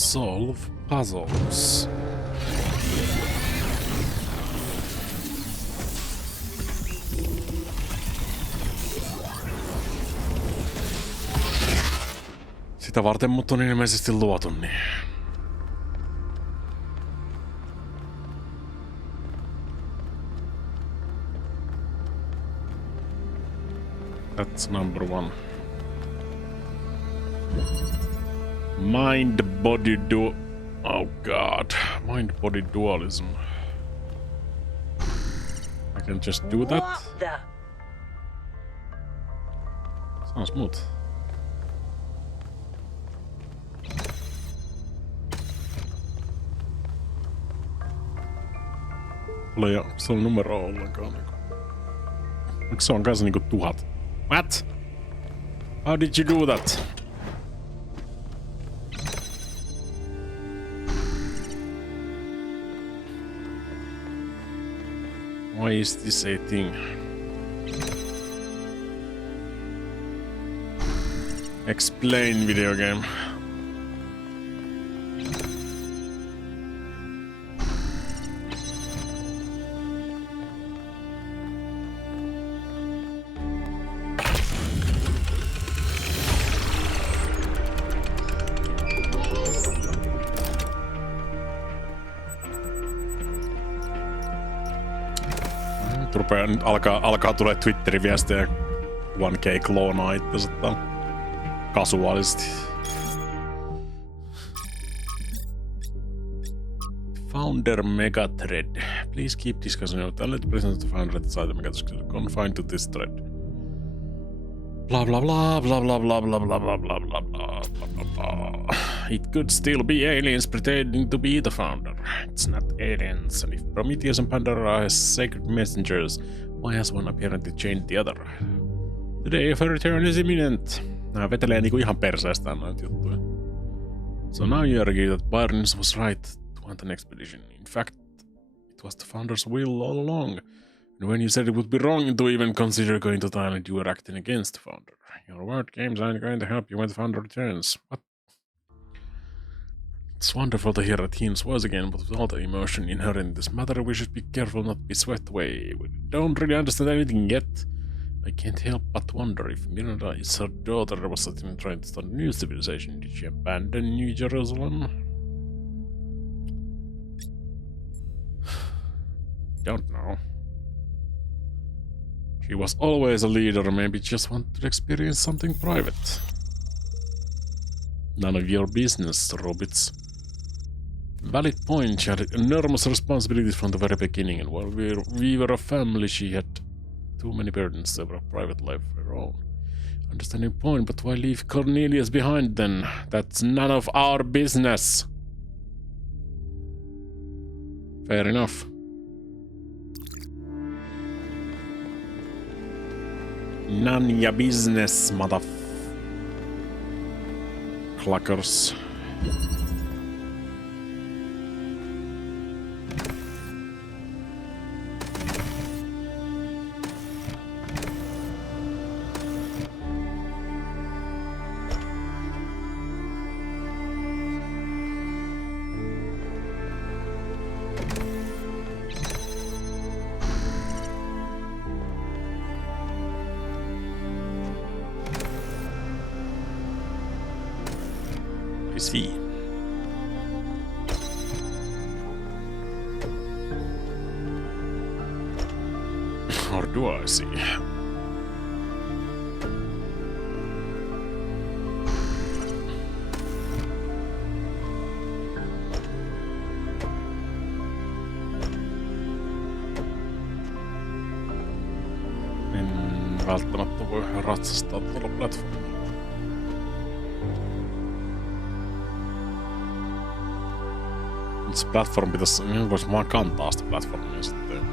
Solve puzzles. Sitä varten mut on ilmeisesti luotu, niin. That's number one. Mind-body dual... Oh god. Mind-body dualism. I can just do that? What the? Sounds smooth. Se on numero ollenkaan niinku. Onko se on kanssa niinku 1000? What? How did you do that? Why is this a thing? Explain video game. Nyt alkaa tulee Twitterin viestejä 1K kloonaa itsensä kasuaalisti. Founder Megathread. Please keep discussing your talent present to founder at the site of Megathread. Confined to this thread. Blah blah blah blah blah blah blah blah blah blah blah blah blah. It could still be aliens pretending to be the founder. It's not aliens, and if Prometheus and Pandora are sacred messengers, why has one apparently changed the other? The day of her return is imminent. Nää vetelee niinku ihan perseestään noita juttuja. So now you argue that Barnes was right to want an expedition. In fact, it was the founder's will all along. And when you said it would be wrong to even consider going to Thailand, you were acting against the founder. Your word games aren't going to help you when the founder returns. What? It's wonderful to hear a teen's voice again, but with all the emotion inherent in this matter, we should be careful not to be swept away. We don't really understand anything yet. I can't help but wonder if Miranda is her daughter was suddenly trying to start a new civilization. Did she abandon New Jerusalem? Don't know. She was always a leader, maybe just wanted to experience something private. None of your business, Roberts. Valid point, she had enormous responsibilities from the very beginning, and while we were a family, she had too many burdens to have a private life of her own. Understanding point, but why leave Cornelius behind then? That's none of our business. Fair enough. None ya business, clackers. I see. Or do I see? En välttämättä voi ratsastaa tuolla platformilla. Se platform pitäisi, vois vaan kantaa sitä platformia sitten.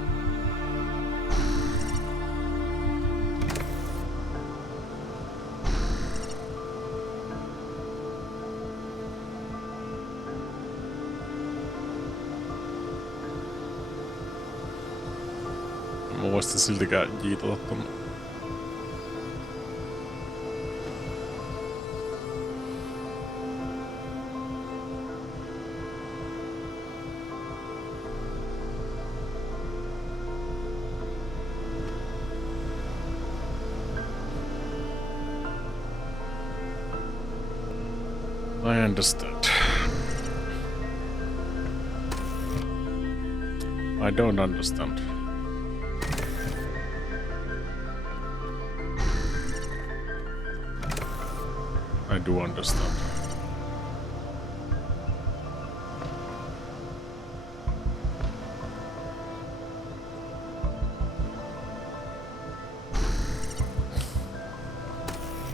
Mä voisin siltikään jiitata tonne. I understand. I don't understand. I do understand.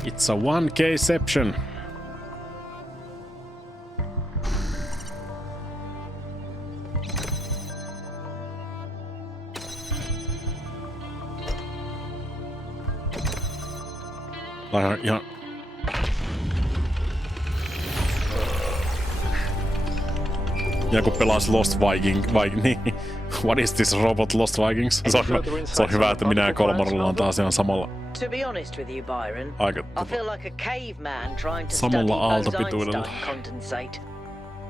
It's a 1K-ception. Ja. Ja kun pelas Lost Viking, niin. What is this robot Lost Vikings? Se on hyvä, että minä ja Kolmarilla on taas ihan samalla. To be honest with you, Byron, I feel like a caveman trying to study Bose-Einstein condensate.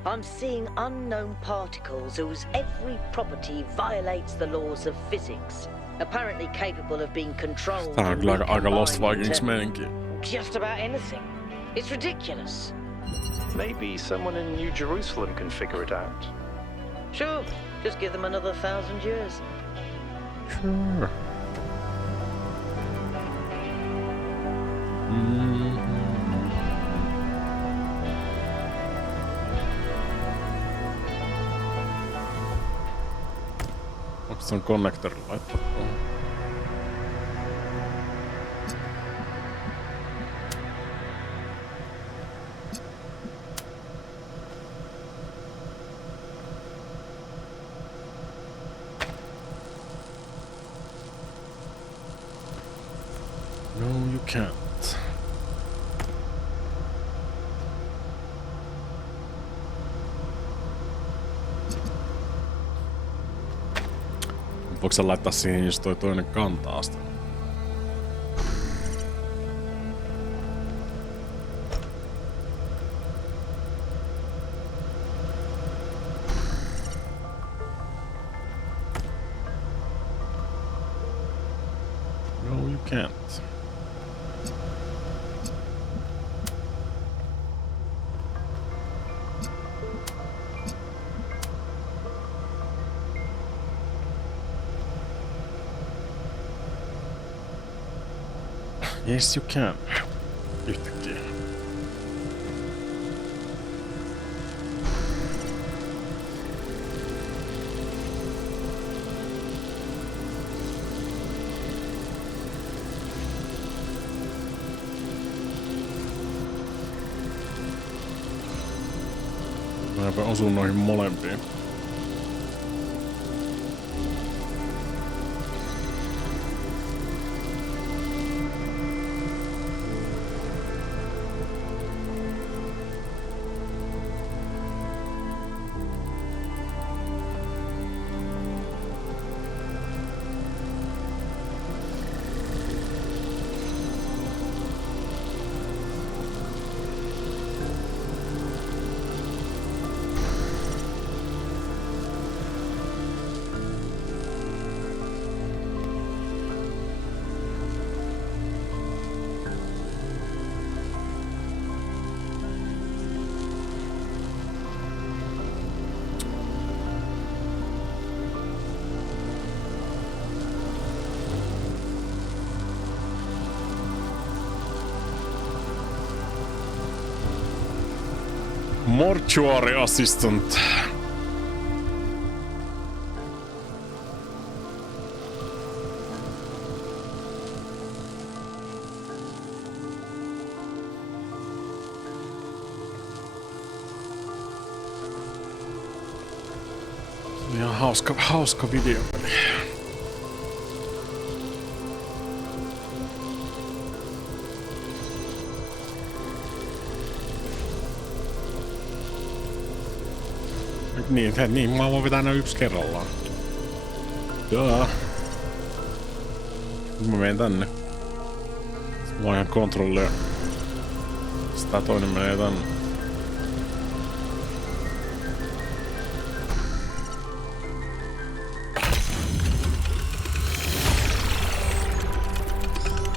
I'm seeing unknown particles whose every property violates the laws of physics. Apparently capable of being controlled. Tää on kyllä aika Lost Vikings meininki. Just about anything. It's ridiculous. Maybe someone in New Jerusalem can figure it out. Sure, just give them another 1,000 years. Sure. Onko se on connector laittaa tuohon? No, you can't. Voiko sä laittaa siihen, jos toi toinen kantaa sitä? No, you can't. Yes, you can. Yhtäkkiä. Mäpä osun noihin molempiin. Mortuary assistant. Ihan hauska video. Niin, mä voin vetää ne yksi kerrallaan. Joo. Mä menen tänne. Mä voin ihan kontrollia. Sitä toinen menee tänne.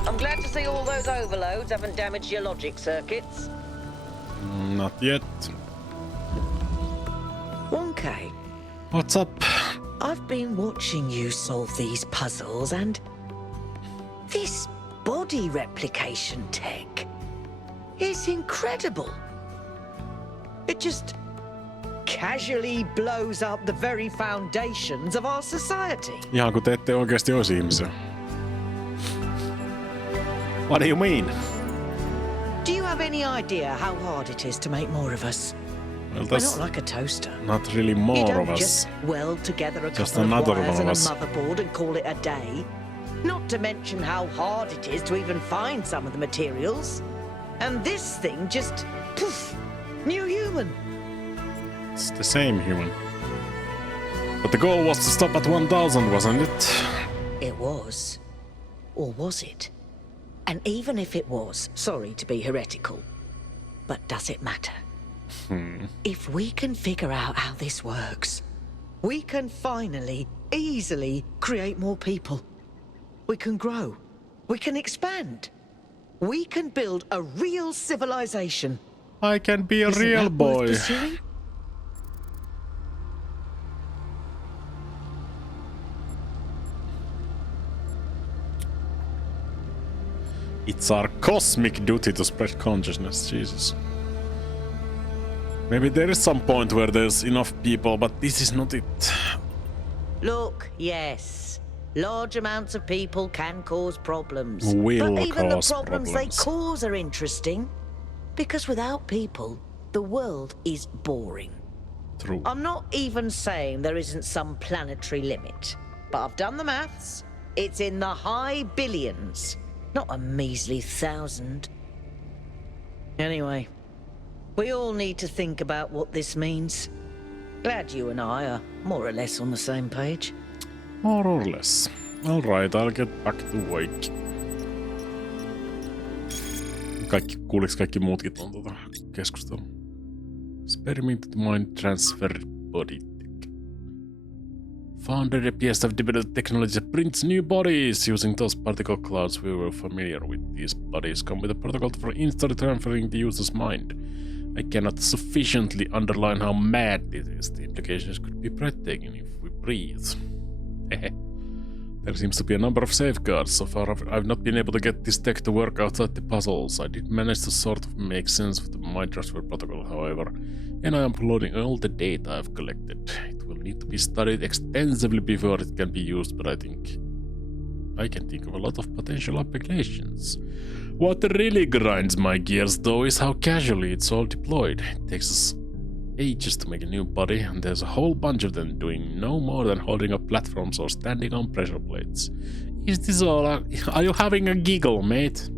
I'm glad to see all those overloads haven't damaged your logic circuits. Not yet. Wonka, What's up? I've been watching you solve these puzzles, and this body replication tech is incredible. It just casually blows up the very foundations of our society. Ihan kun te ette oikeasti olisi ihmisiä. What do you mean? Do you have any idea how hard it is to make more of us? Well, We're not like a toaster. not really You more don't of us. just weld together a Just couple of another wires one and of a us. motherboard and call it a day. Not to mention how hard it is to even find some of the materials. And this thing just, poof, new human. It's the same human. But the goal was to stop at 1000, wasn't it? It was. Or was it? And even if it was, sorry to be heretical, but does it matter? If we can figure out how this works, we can finally, easily create more people. We can grow. We can expand. We can build a real civilization. I can be a Isn't real that worth boy. pursuing? It's our cosmic duty to spread consciousness, Jesus. Maybe there is some point where there's enough people, but this is not it. Look, yes. Large amounts of people can cause problems. Will but even the cause problems problems. they cause are interesting. Because without people, the world is boring. True. I'm not even saying there isn't some planetary limit. But I've done the maths. It's in the high billions. Not a measly 1,000. Anyway, we all need to think about what this means. Glad you and I are more or less on the same page. More or less. Alright, I'll get back to work. Kuuliks kaikki muutkin tuon keskustelun? Experimented mind transfer body tech. Founder appears to have developed technology that prints new bodies using those particle clouds we were familiar with. These bodies come with a protocol for instantly transferring the user's mind. I cannot sufficiently underline how mad this is. The implications could be breathtaking if we breathe. There seems to be a number of safeguards. So far, I've not been able to get this tech to work outside the puzzles. I did manage to sort of make sense of the mind transfer protocol, however, and I am uploading all the data I've collected. It will need to be studied extensively before it can be used, but I think I can think of a lot of potential applications. What really grinds my gears, though, is how casually it's all deployed. It takes us ages to make a new body, and there's a whole bunch of them doing no more than holding up platforms or standing on pressure plates. Is this all? Are you having a giggle, mate?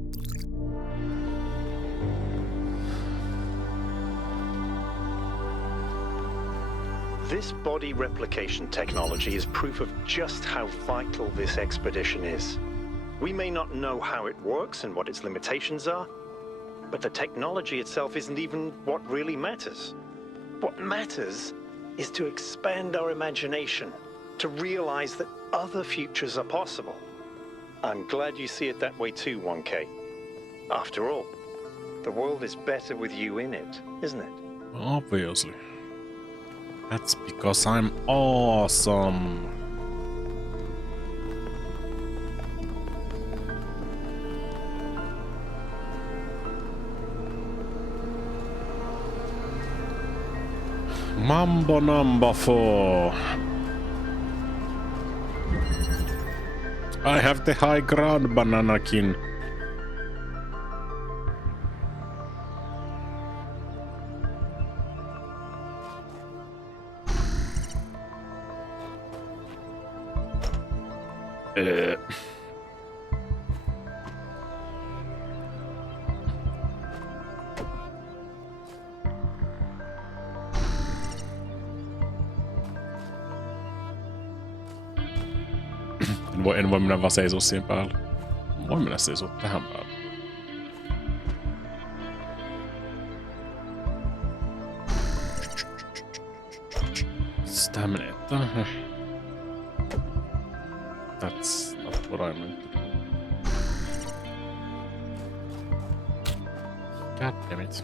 This body replication technology is proof of just how vital this expedition is. We may not know how it works and what its limitations are, but the technology itself isn't even what really matters. What matters is to expand our imagination, to realize that other futures are possible. I'm glad you see it that way too, 1K. After all, the world is better with you in it, isn't it? Obviously. That's because I'm awesome. Mambo number 4. I have the high ground, Bananakin. En voi mennä vaan seisoo siihen päälle. Voin mennä seisoo tähän päälle. Sitä menee tähän. That's not what I meant to do. God damn it.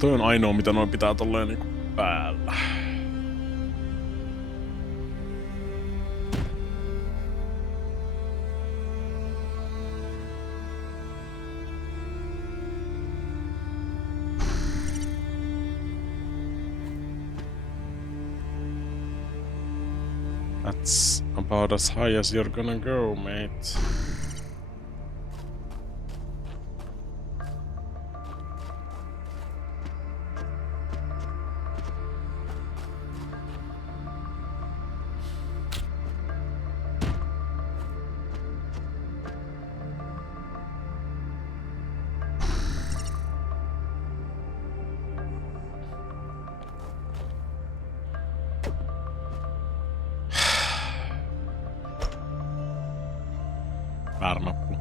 Toi on ainoa, mitä noin pitää tolleen niinku päällä. That's about as high as you're gonna go, mate. Väärä nappu.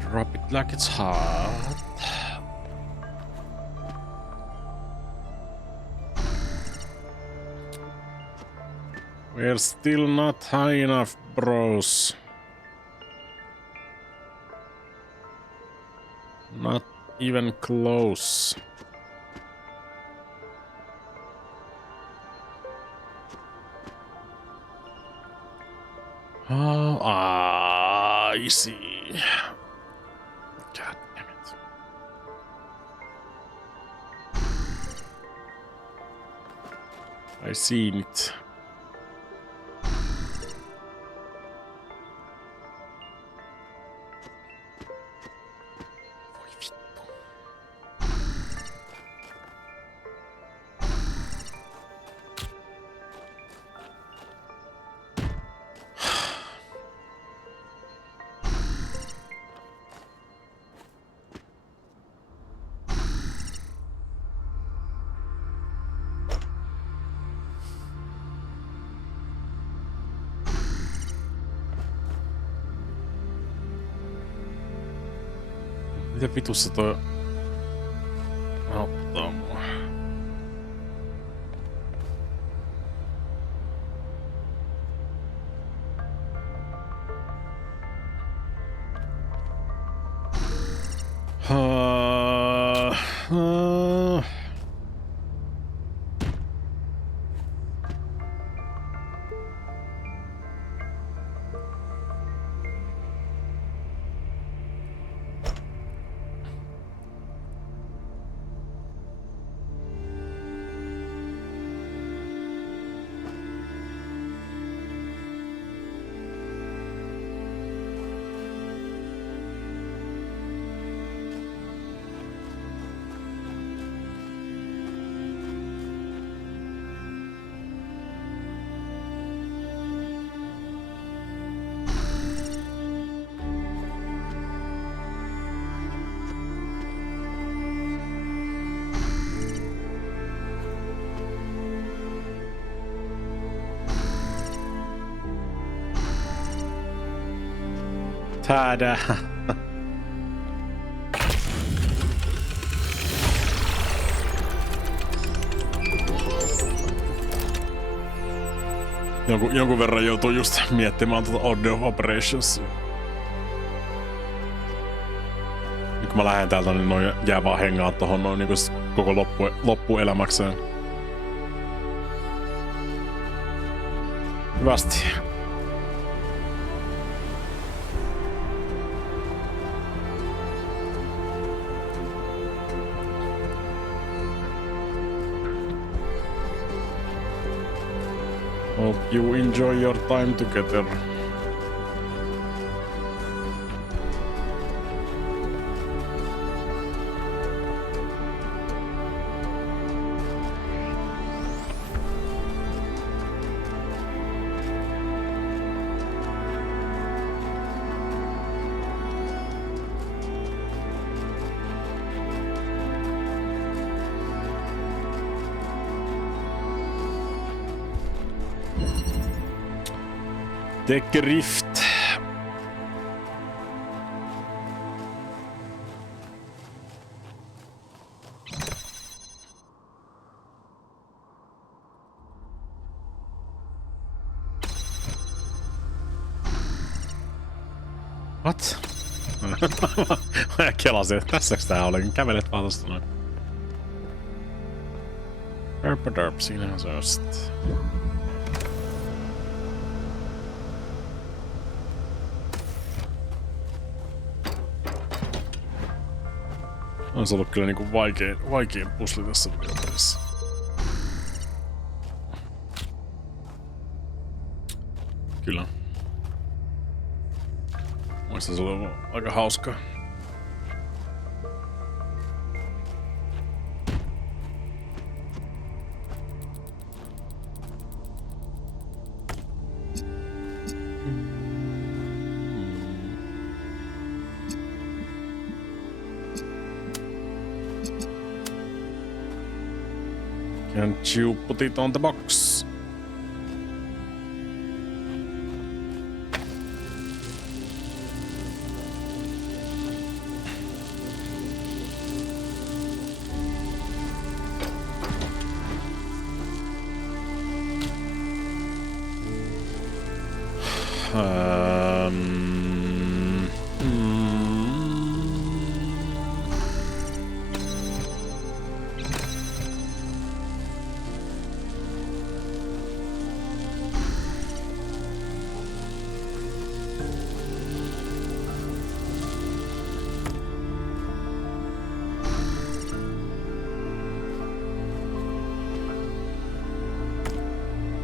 Drop it like it's hot. We're still not high enough, bros. Not even close. Oh, I see. God damn it. I seen it. Miten vitussa toi auttaa mua? Tada! Jonkun verran joutuu just miettimään tuota Order of Operations. Nyt kun mä lähden täältä, niin noin jää vaan hengaa tohon noin niin koko loppuelämäkseen. Hyvästi. Hope you enjoy your time together. The Rift. What? Mä kelasin, että tässäks tää oli, kävelet vaan tosta noin. Derp, siinähän se on sit. On se ollut kyllä niinku vaikein pusli tässä videopelissä. Kyllä. Muistan, se oli aika hauskaa. Can't you put it on the box?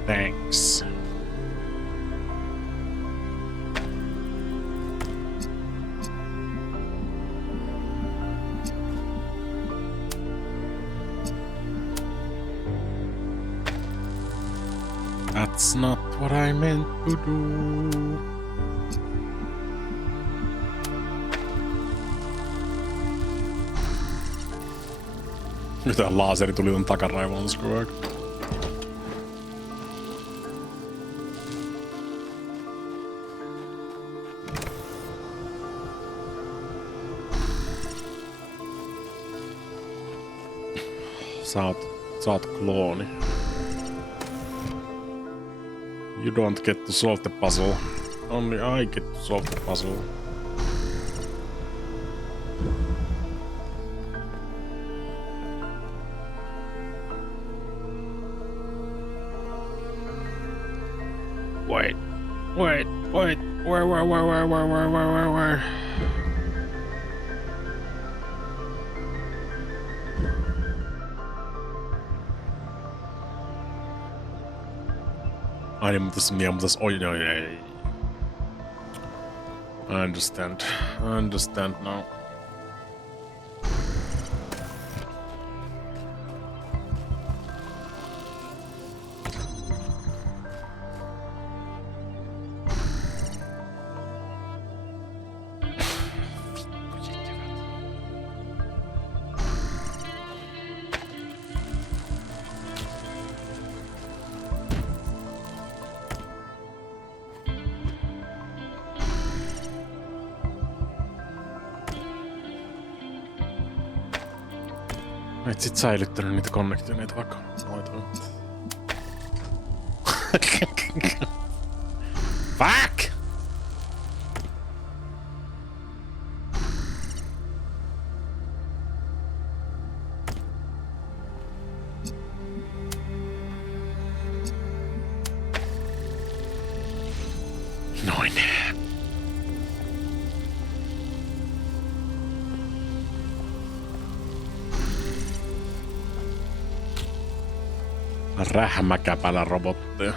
Thanks. That's not what I meant to do. Mitä laaseri tuli ton takaraivoon tässä koko ajan. Sä oot klooni. You don't get to solve the puzzle. Only I get to solve the puzzle. Wait. Where? Ai niin, mutta oi. I understand now. Et sit säilyttänyt niitä connectioneita vaikka noita. Fuck! Noin. Rähmäkäpälä robotteja.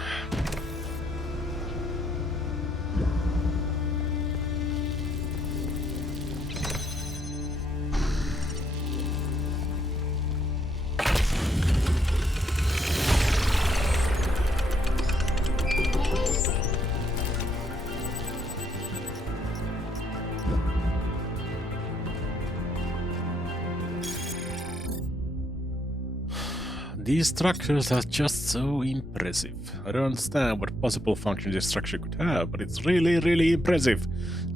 These structures are just so impressive. I don't understand what possible function this structure could have, but it's really, really impressive.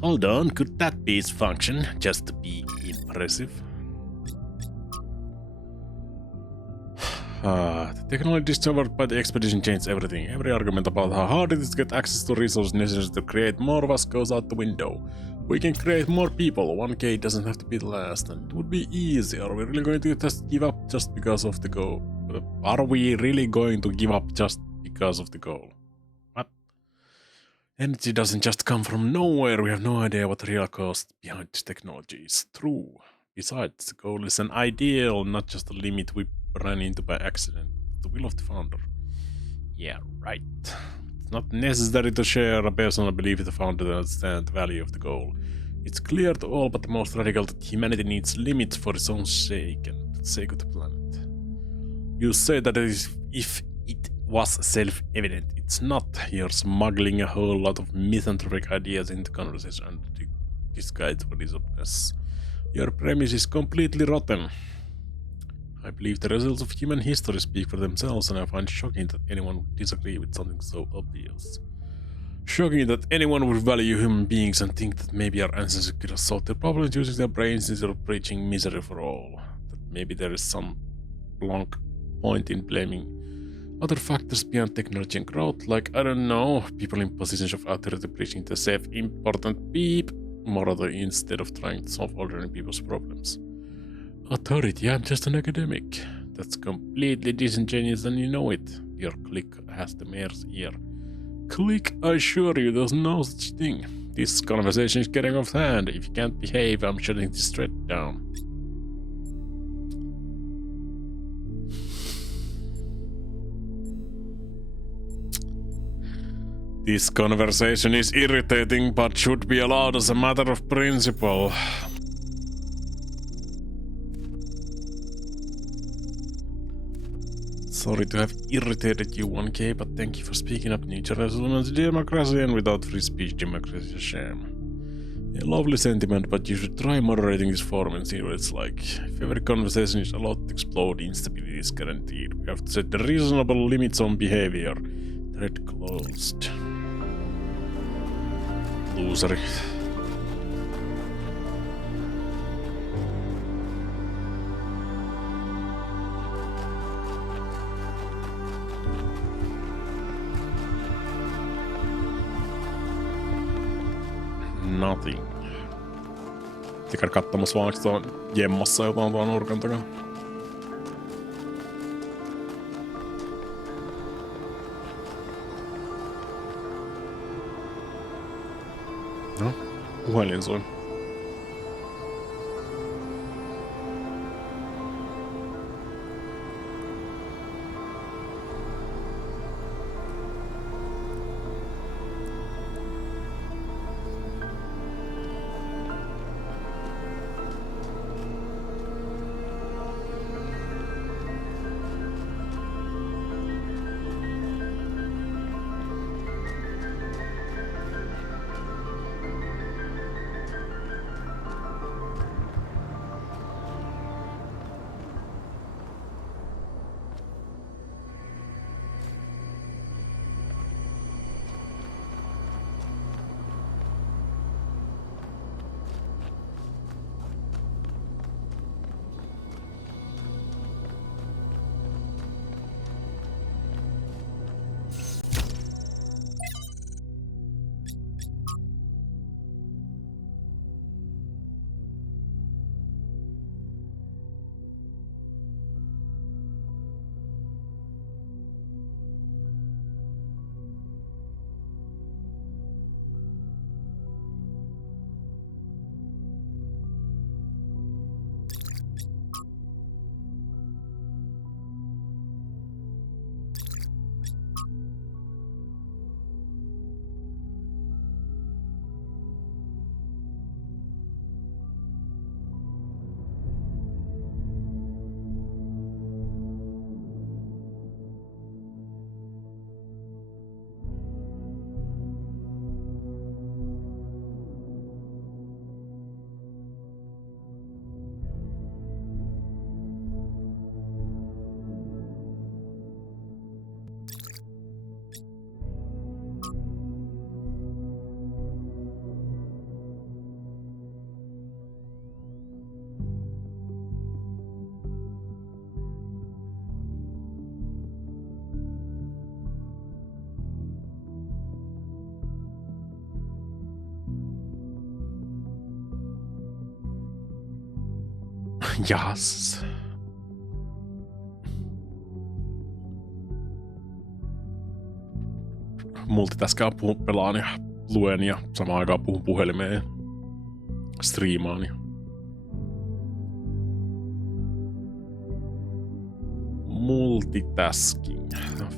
Hold on, could that be its function? Just to be impressive? The technology discovered by the expedition changed everything. Every argument about how hard it is to get access to resources necessary to create more of us goes out the window. We can create more people. 1K doesn't have to be the last, and it would be easy. Are we really going to just give up just because of the goal? Are we really going to give up just because of the goal? What? Energy doesn't just come from nowhere. We have no idea what the real cost behind this technology is. True. Besides, the goal is an ideal, not just a limit we ran into by accident. The will of the founder. Yeah, right. It's not necessary to share a personal belief with the founder to understand the value of the goal. It's clear to all but the most radical that humanity needs limits for its own sake and for the sake of the planet. You say that if it was self-evident. It's not. You're smuggling a whole lot of misanthropic ideas into conversation under the disguise of reasonableness. Your premise is completely rotten. I believe the results of human history speak for themselves, and I find shocking that anyone would disagree with something so obvious. Shocking that anyone would value human beings and think that maybe our ancestors could have solved their problems using their brains instead of preaching misery for all. That maybe there is some long point in blaming other factors beyond technology and growth, like, I don't know, people in positions of authority preaching the self-important beep morally instead of trying to solve ordinary people's problems. Authority, I'm just an academic. That's completely disingenuous and you know it. Your clique has the mayor's ear. Clique, I assure you, there's no such thing. This conversation is getting off hand. If you can't behave, I'm shutting this thread down. This conversation is irritating, but should be allowed as a matter of principle. Sorry to have irritated you, 1K, but thank you for speaking up. New Jerusalem's democracy, and without free speech, democracy is a shame. A lovely sentiment, but you should try moderating this forum and see what it's like. If every conversation is allowed to explode, instability is guaranteed. We have to set the reasonable limits on behavior. Thread closed. Loser. Nothing. Käydä katsomassa vaan, onko tuo jemmassa jotain tuon nurkan takaa. No, puhelin soi. Jas. Multitaskaan pelaan ja luen ja samaan aikaan puhun puhelimeen ja striimaan. Ja multitasking.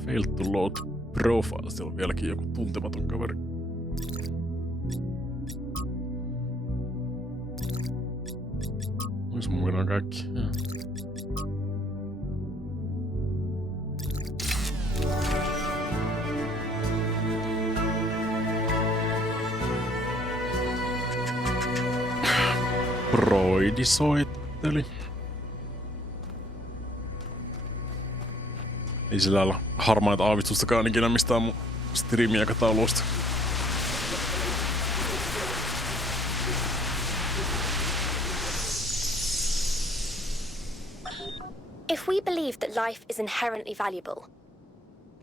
Failed to load profile. Siellä on vieläkin joku tuntematon kaveri. Ois mukana kaikki. Broidi soitteli. Ei sillä lailla harmaita aavistustakaan ikinä mistään mun striimiaikatauluista. If we believe that life is inherently valuable,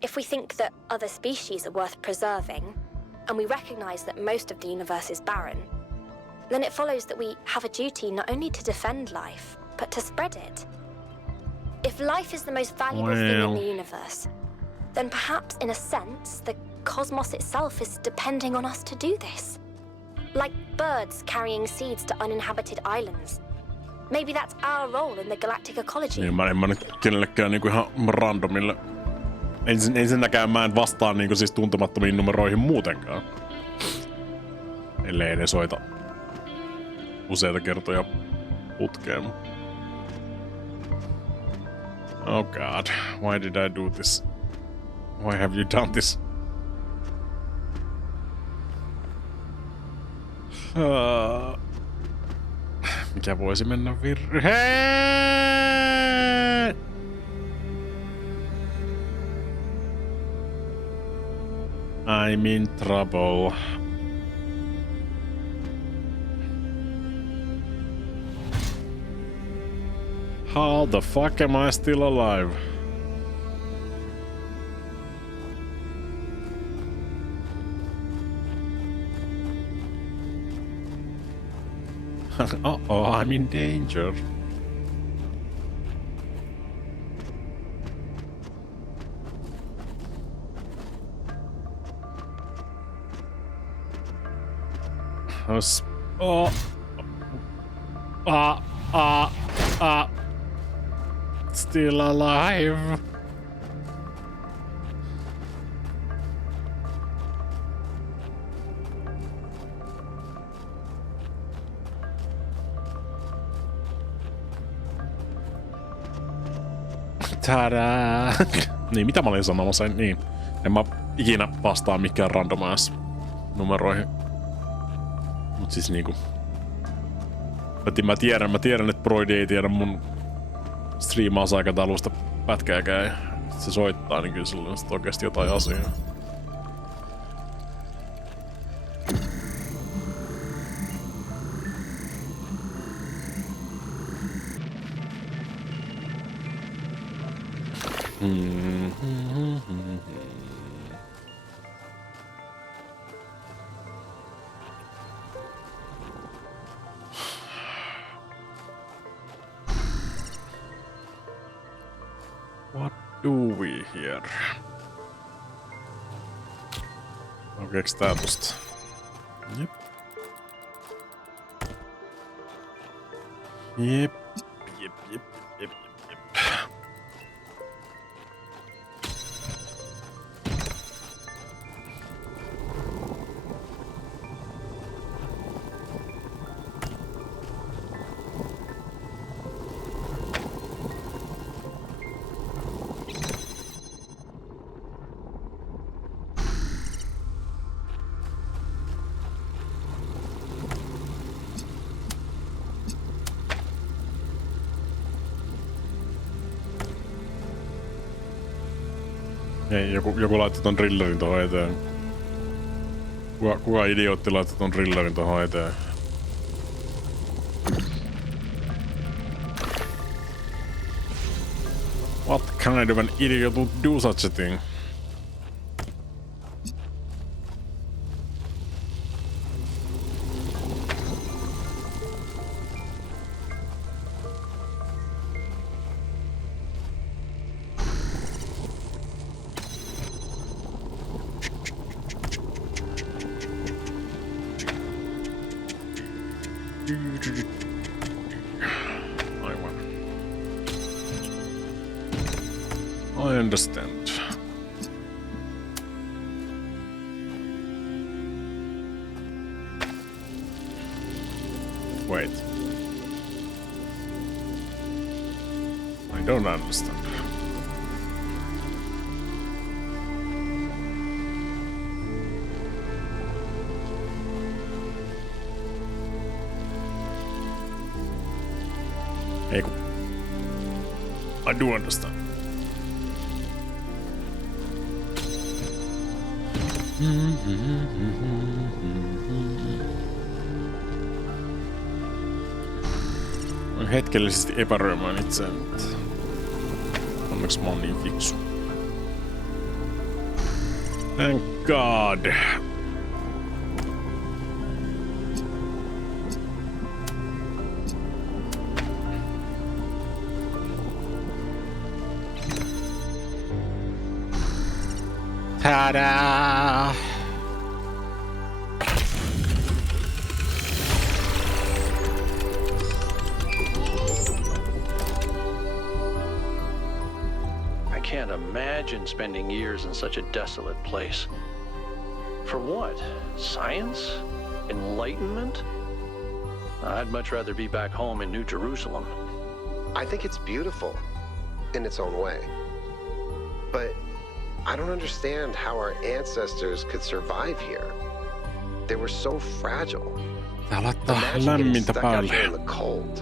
if we think that other species are worth preserving, and we recognize that most of the universe is barren, then it follows that we have a duty not only to defend life, but to spread it. If life is the most valuable thing in the universe, then perhaps in a sense, the cosmos itself is depending on us to do this. Like birds carrying seeds to uninhabited islands. Maybe that's our role in the galactic ecology. Niin, en mä nyt kenellekään niinku ihan randomille. Ensinnäkään mä en vastaa niinku siis tuntemattomiin numeroihin muutenkaan. Ellei edes soita useita kertoja putkeen. Oh god, why did I do this? Why have you done this? Mikä voisi mennä virheen? I'm in trouble. How the fuck am I still alive? Uh-oh, I'm in danger. Still alive. Tadaa! Niin, mitä mä olin sanomassa? Niin, en mä ikinä vastaa mikään randomaas numeroihin. Mut siis niinku... Mä tiedän, että Broidi ei tiedä mun striimausaikataulusta pätkääkään. Ja se soittaa, niin kyllä sillä on sit oikeesti jotain asiaa. What do we here? Aukeeks tää tosta? Jep. Jep. Ei, joku laittoi ton drillerin tohon eteen. Kuka idiootti laittoi ton drillerin tohon eteen? What kind of an idiot would do such a thing? Aivan. I understand. Wait. I don't understand. Ei kun. I do understand. Olen hetkellisesti epäröimään itseään, mutta onneksi mä oon niin fiksu. Thank God. Ta-da! I can't imagine spending years in such a desolate place. For what? Science? Enlightenment? I'd much rather be back home in New Jerusalem. I think it's beautiful in its own way. But I don't understand how our ancestors could survive here. They were so fragile. Tää laittaa Imagine getting lämmintä stuck out päälle. here in the cold.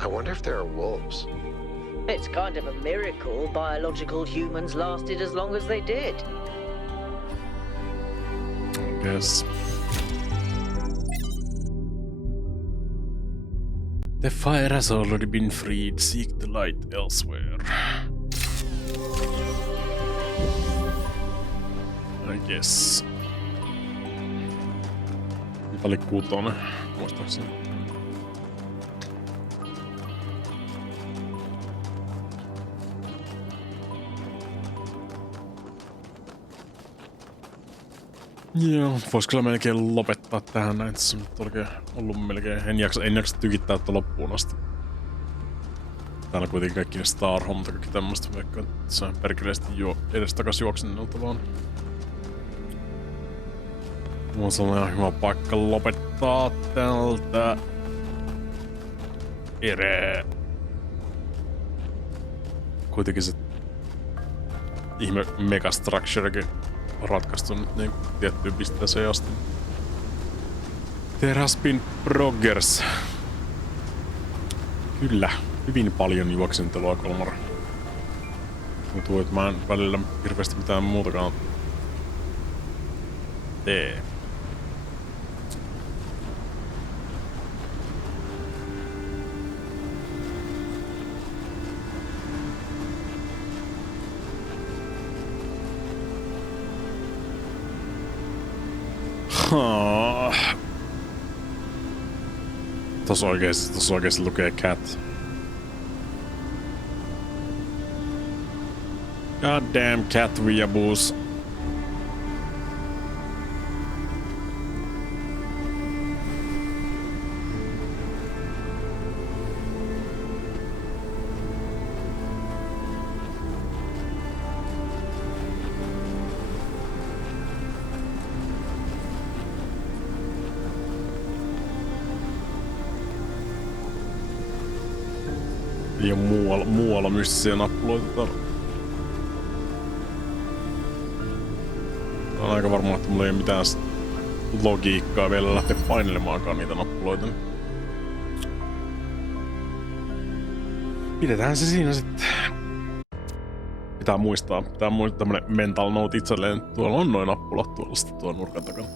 I wonder if there are wolves. It's kind of a miracle biological humans lasted as long as they did. Yes. The fire has already been freed. Seek the light elsewhere. I guess. Mitä oli 6, muistaakseni. Joo, vois kyllä melkein lopettaa tähän näin. Tässä on nyt oikein ollut melkein. En jaksa tykittää että loppuun asti. Täällä kuitenkin kaikki ne Star-hommat ja kaikki tämmöstä, vaikka se on perkeleesti edestakas juoksennelta vaan. Mulla on sellainen hyvä paikka lopettaa tältä erää. Kuitenkin se ihme megastructurekin ratkaistu nyt niin tiettyyn pisteeseen asti. There has been progress. Kyllä, hyvin paljon juoksentelua Kolmar. Tuntuu, että mä en välillä hirveästi mitään muutakaan tee. Tossa oikeesti lukee cat. God damn cat-weeaboos. Ei oo muualla mystisiä nappuloita täällä. On aika varma, että mulla ei oo mitään logiikkaa vielä lähteä painelemaankaan niitä nappuloita. Pidetään se siinä sitten. Pitää muistaa tämmönen mental note itselleen. Tuolla on noin nappulat tuolla sitten tuon nurkan takana.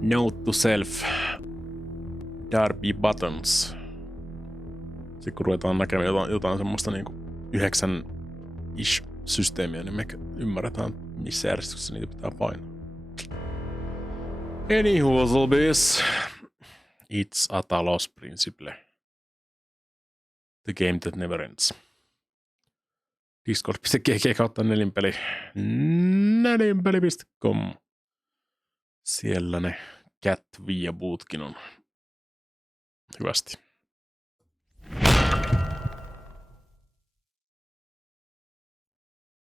Note to self. Darby buttons. Sitten kun ruvetaan näkemään jotain semmoista niinku 9-ish systeemiä, niin me ymmärretään, missä järjestyksessä niitä pitää painaa. Anywho, zombies. It's a Talos principle. The game that never ends. Discord.gg/nelinpeli. Nelinpeli.com. Siellä ne cat-weeabootkin on hyvästi.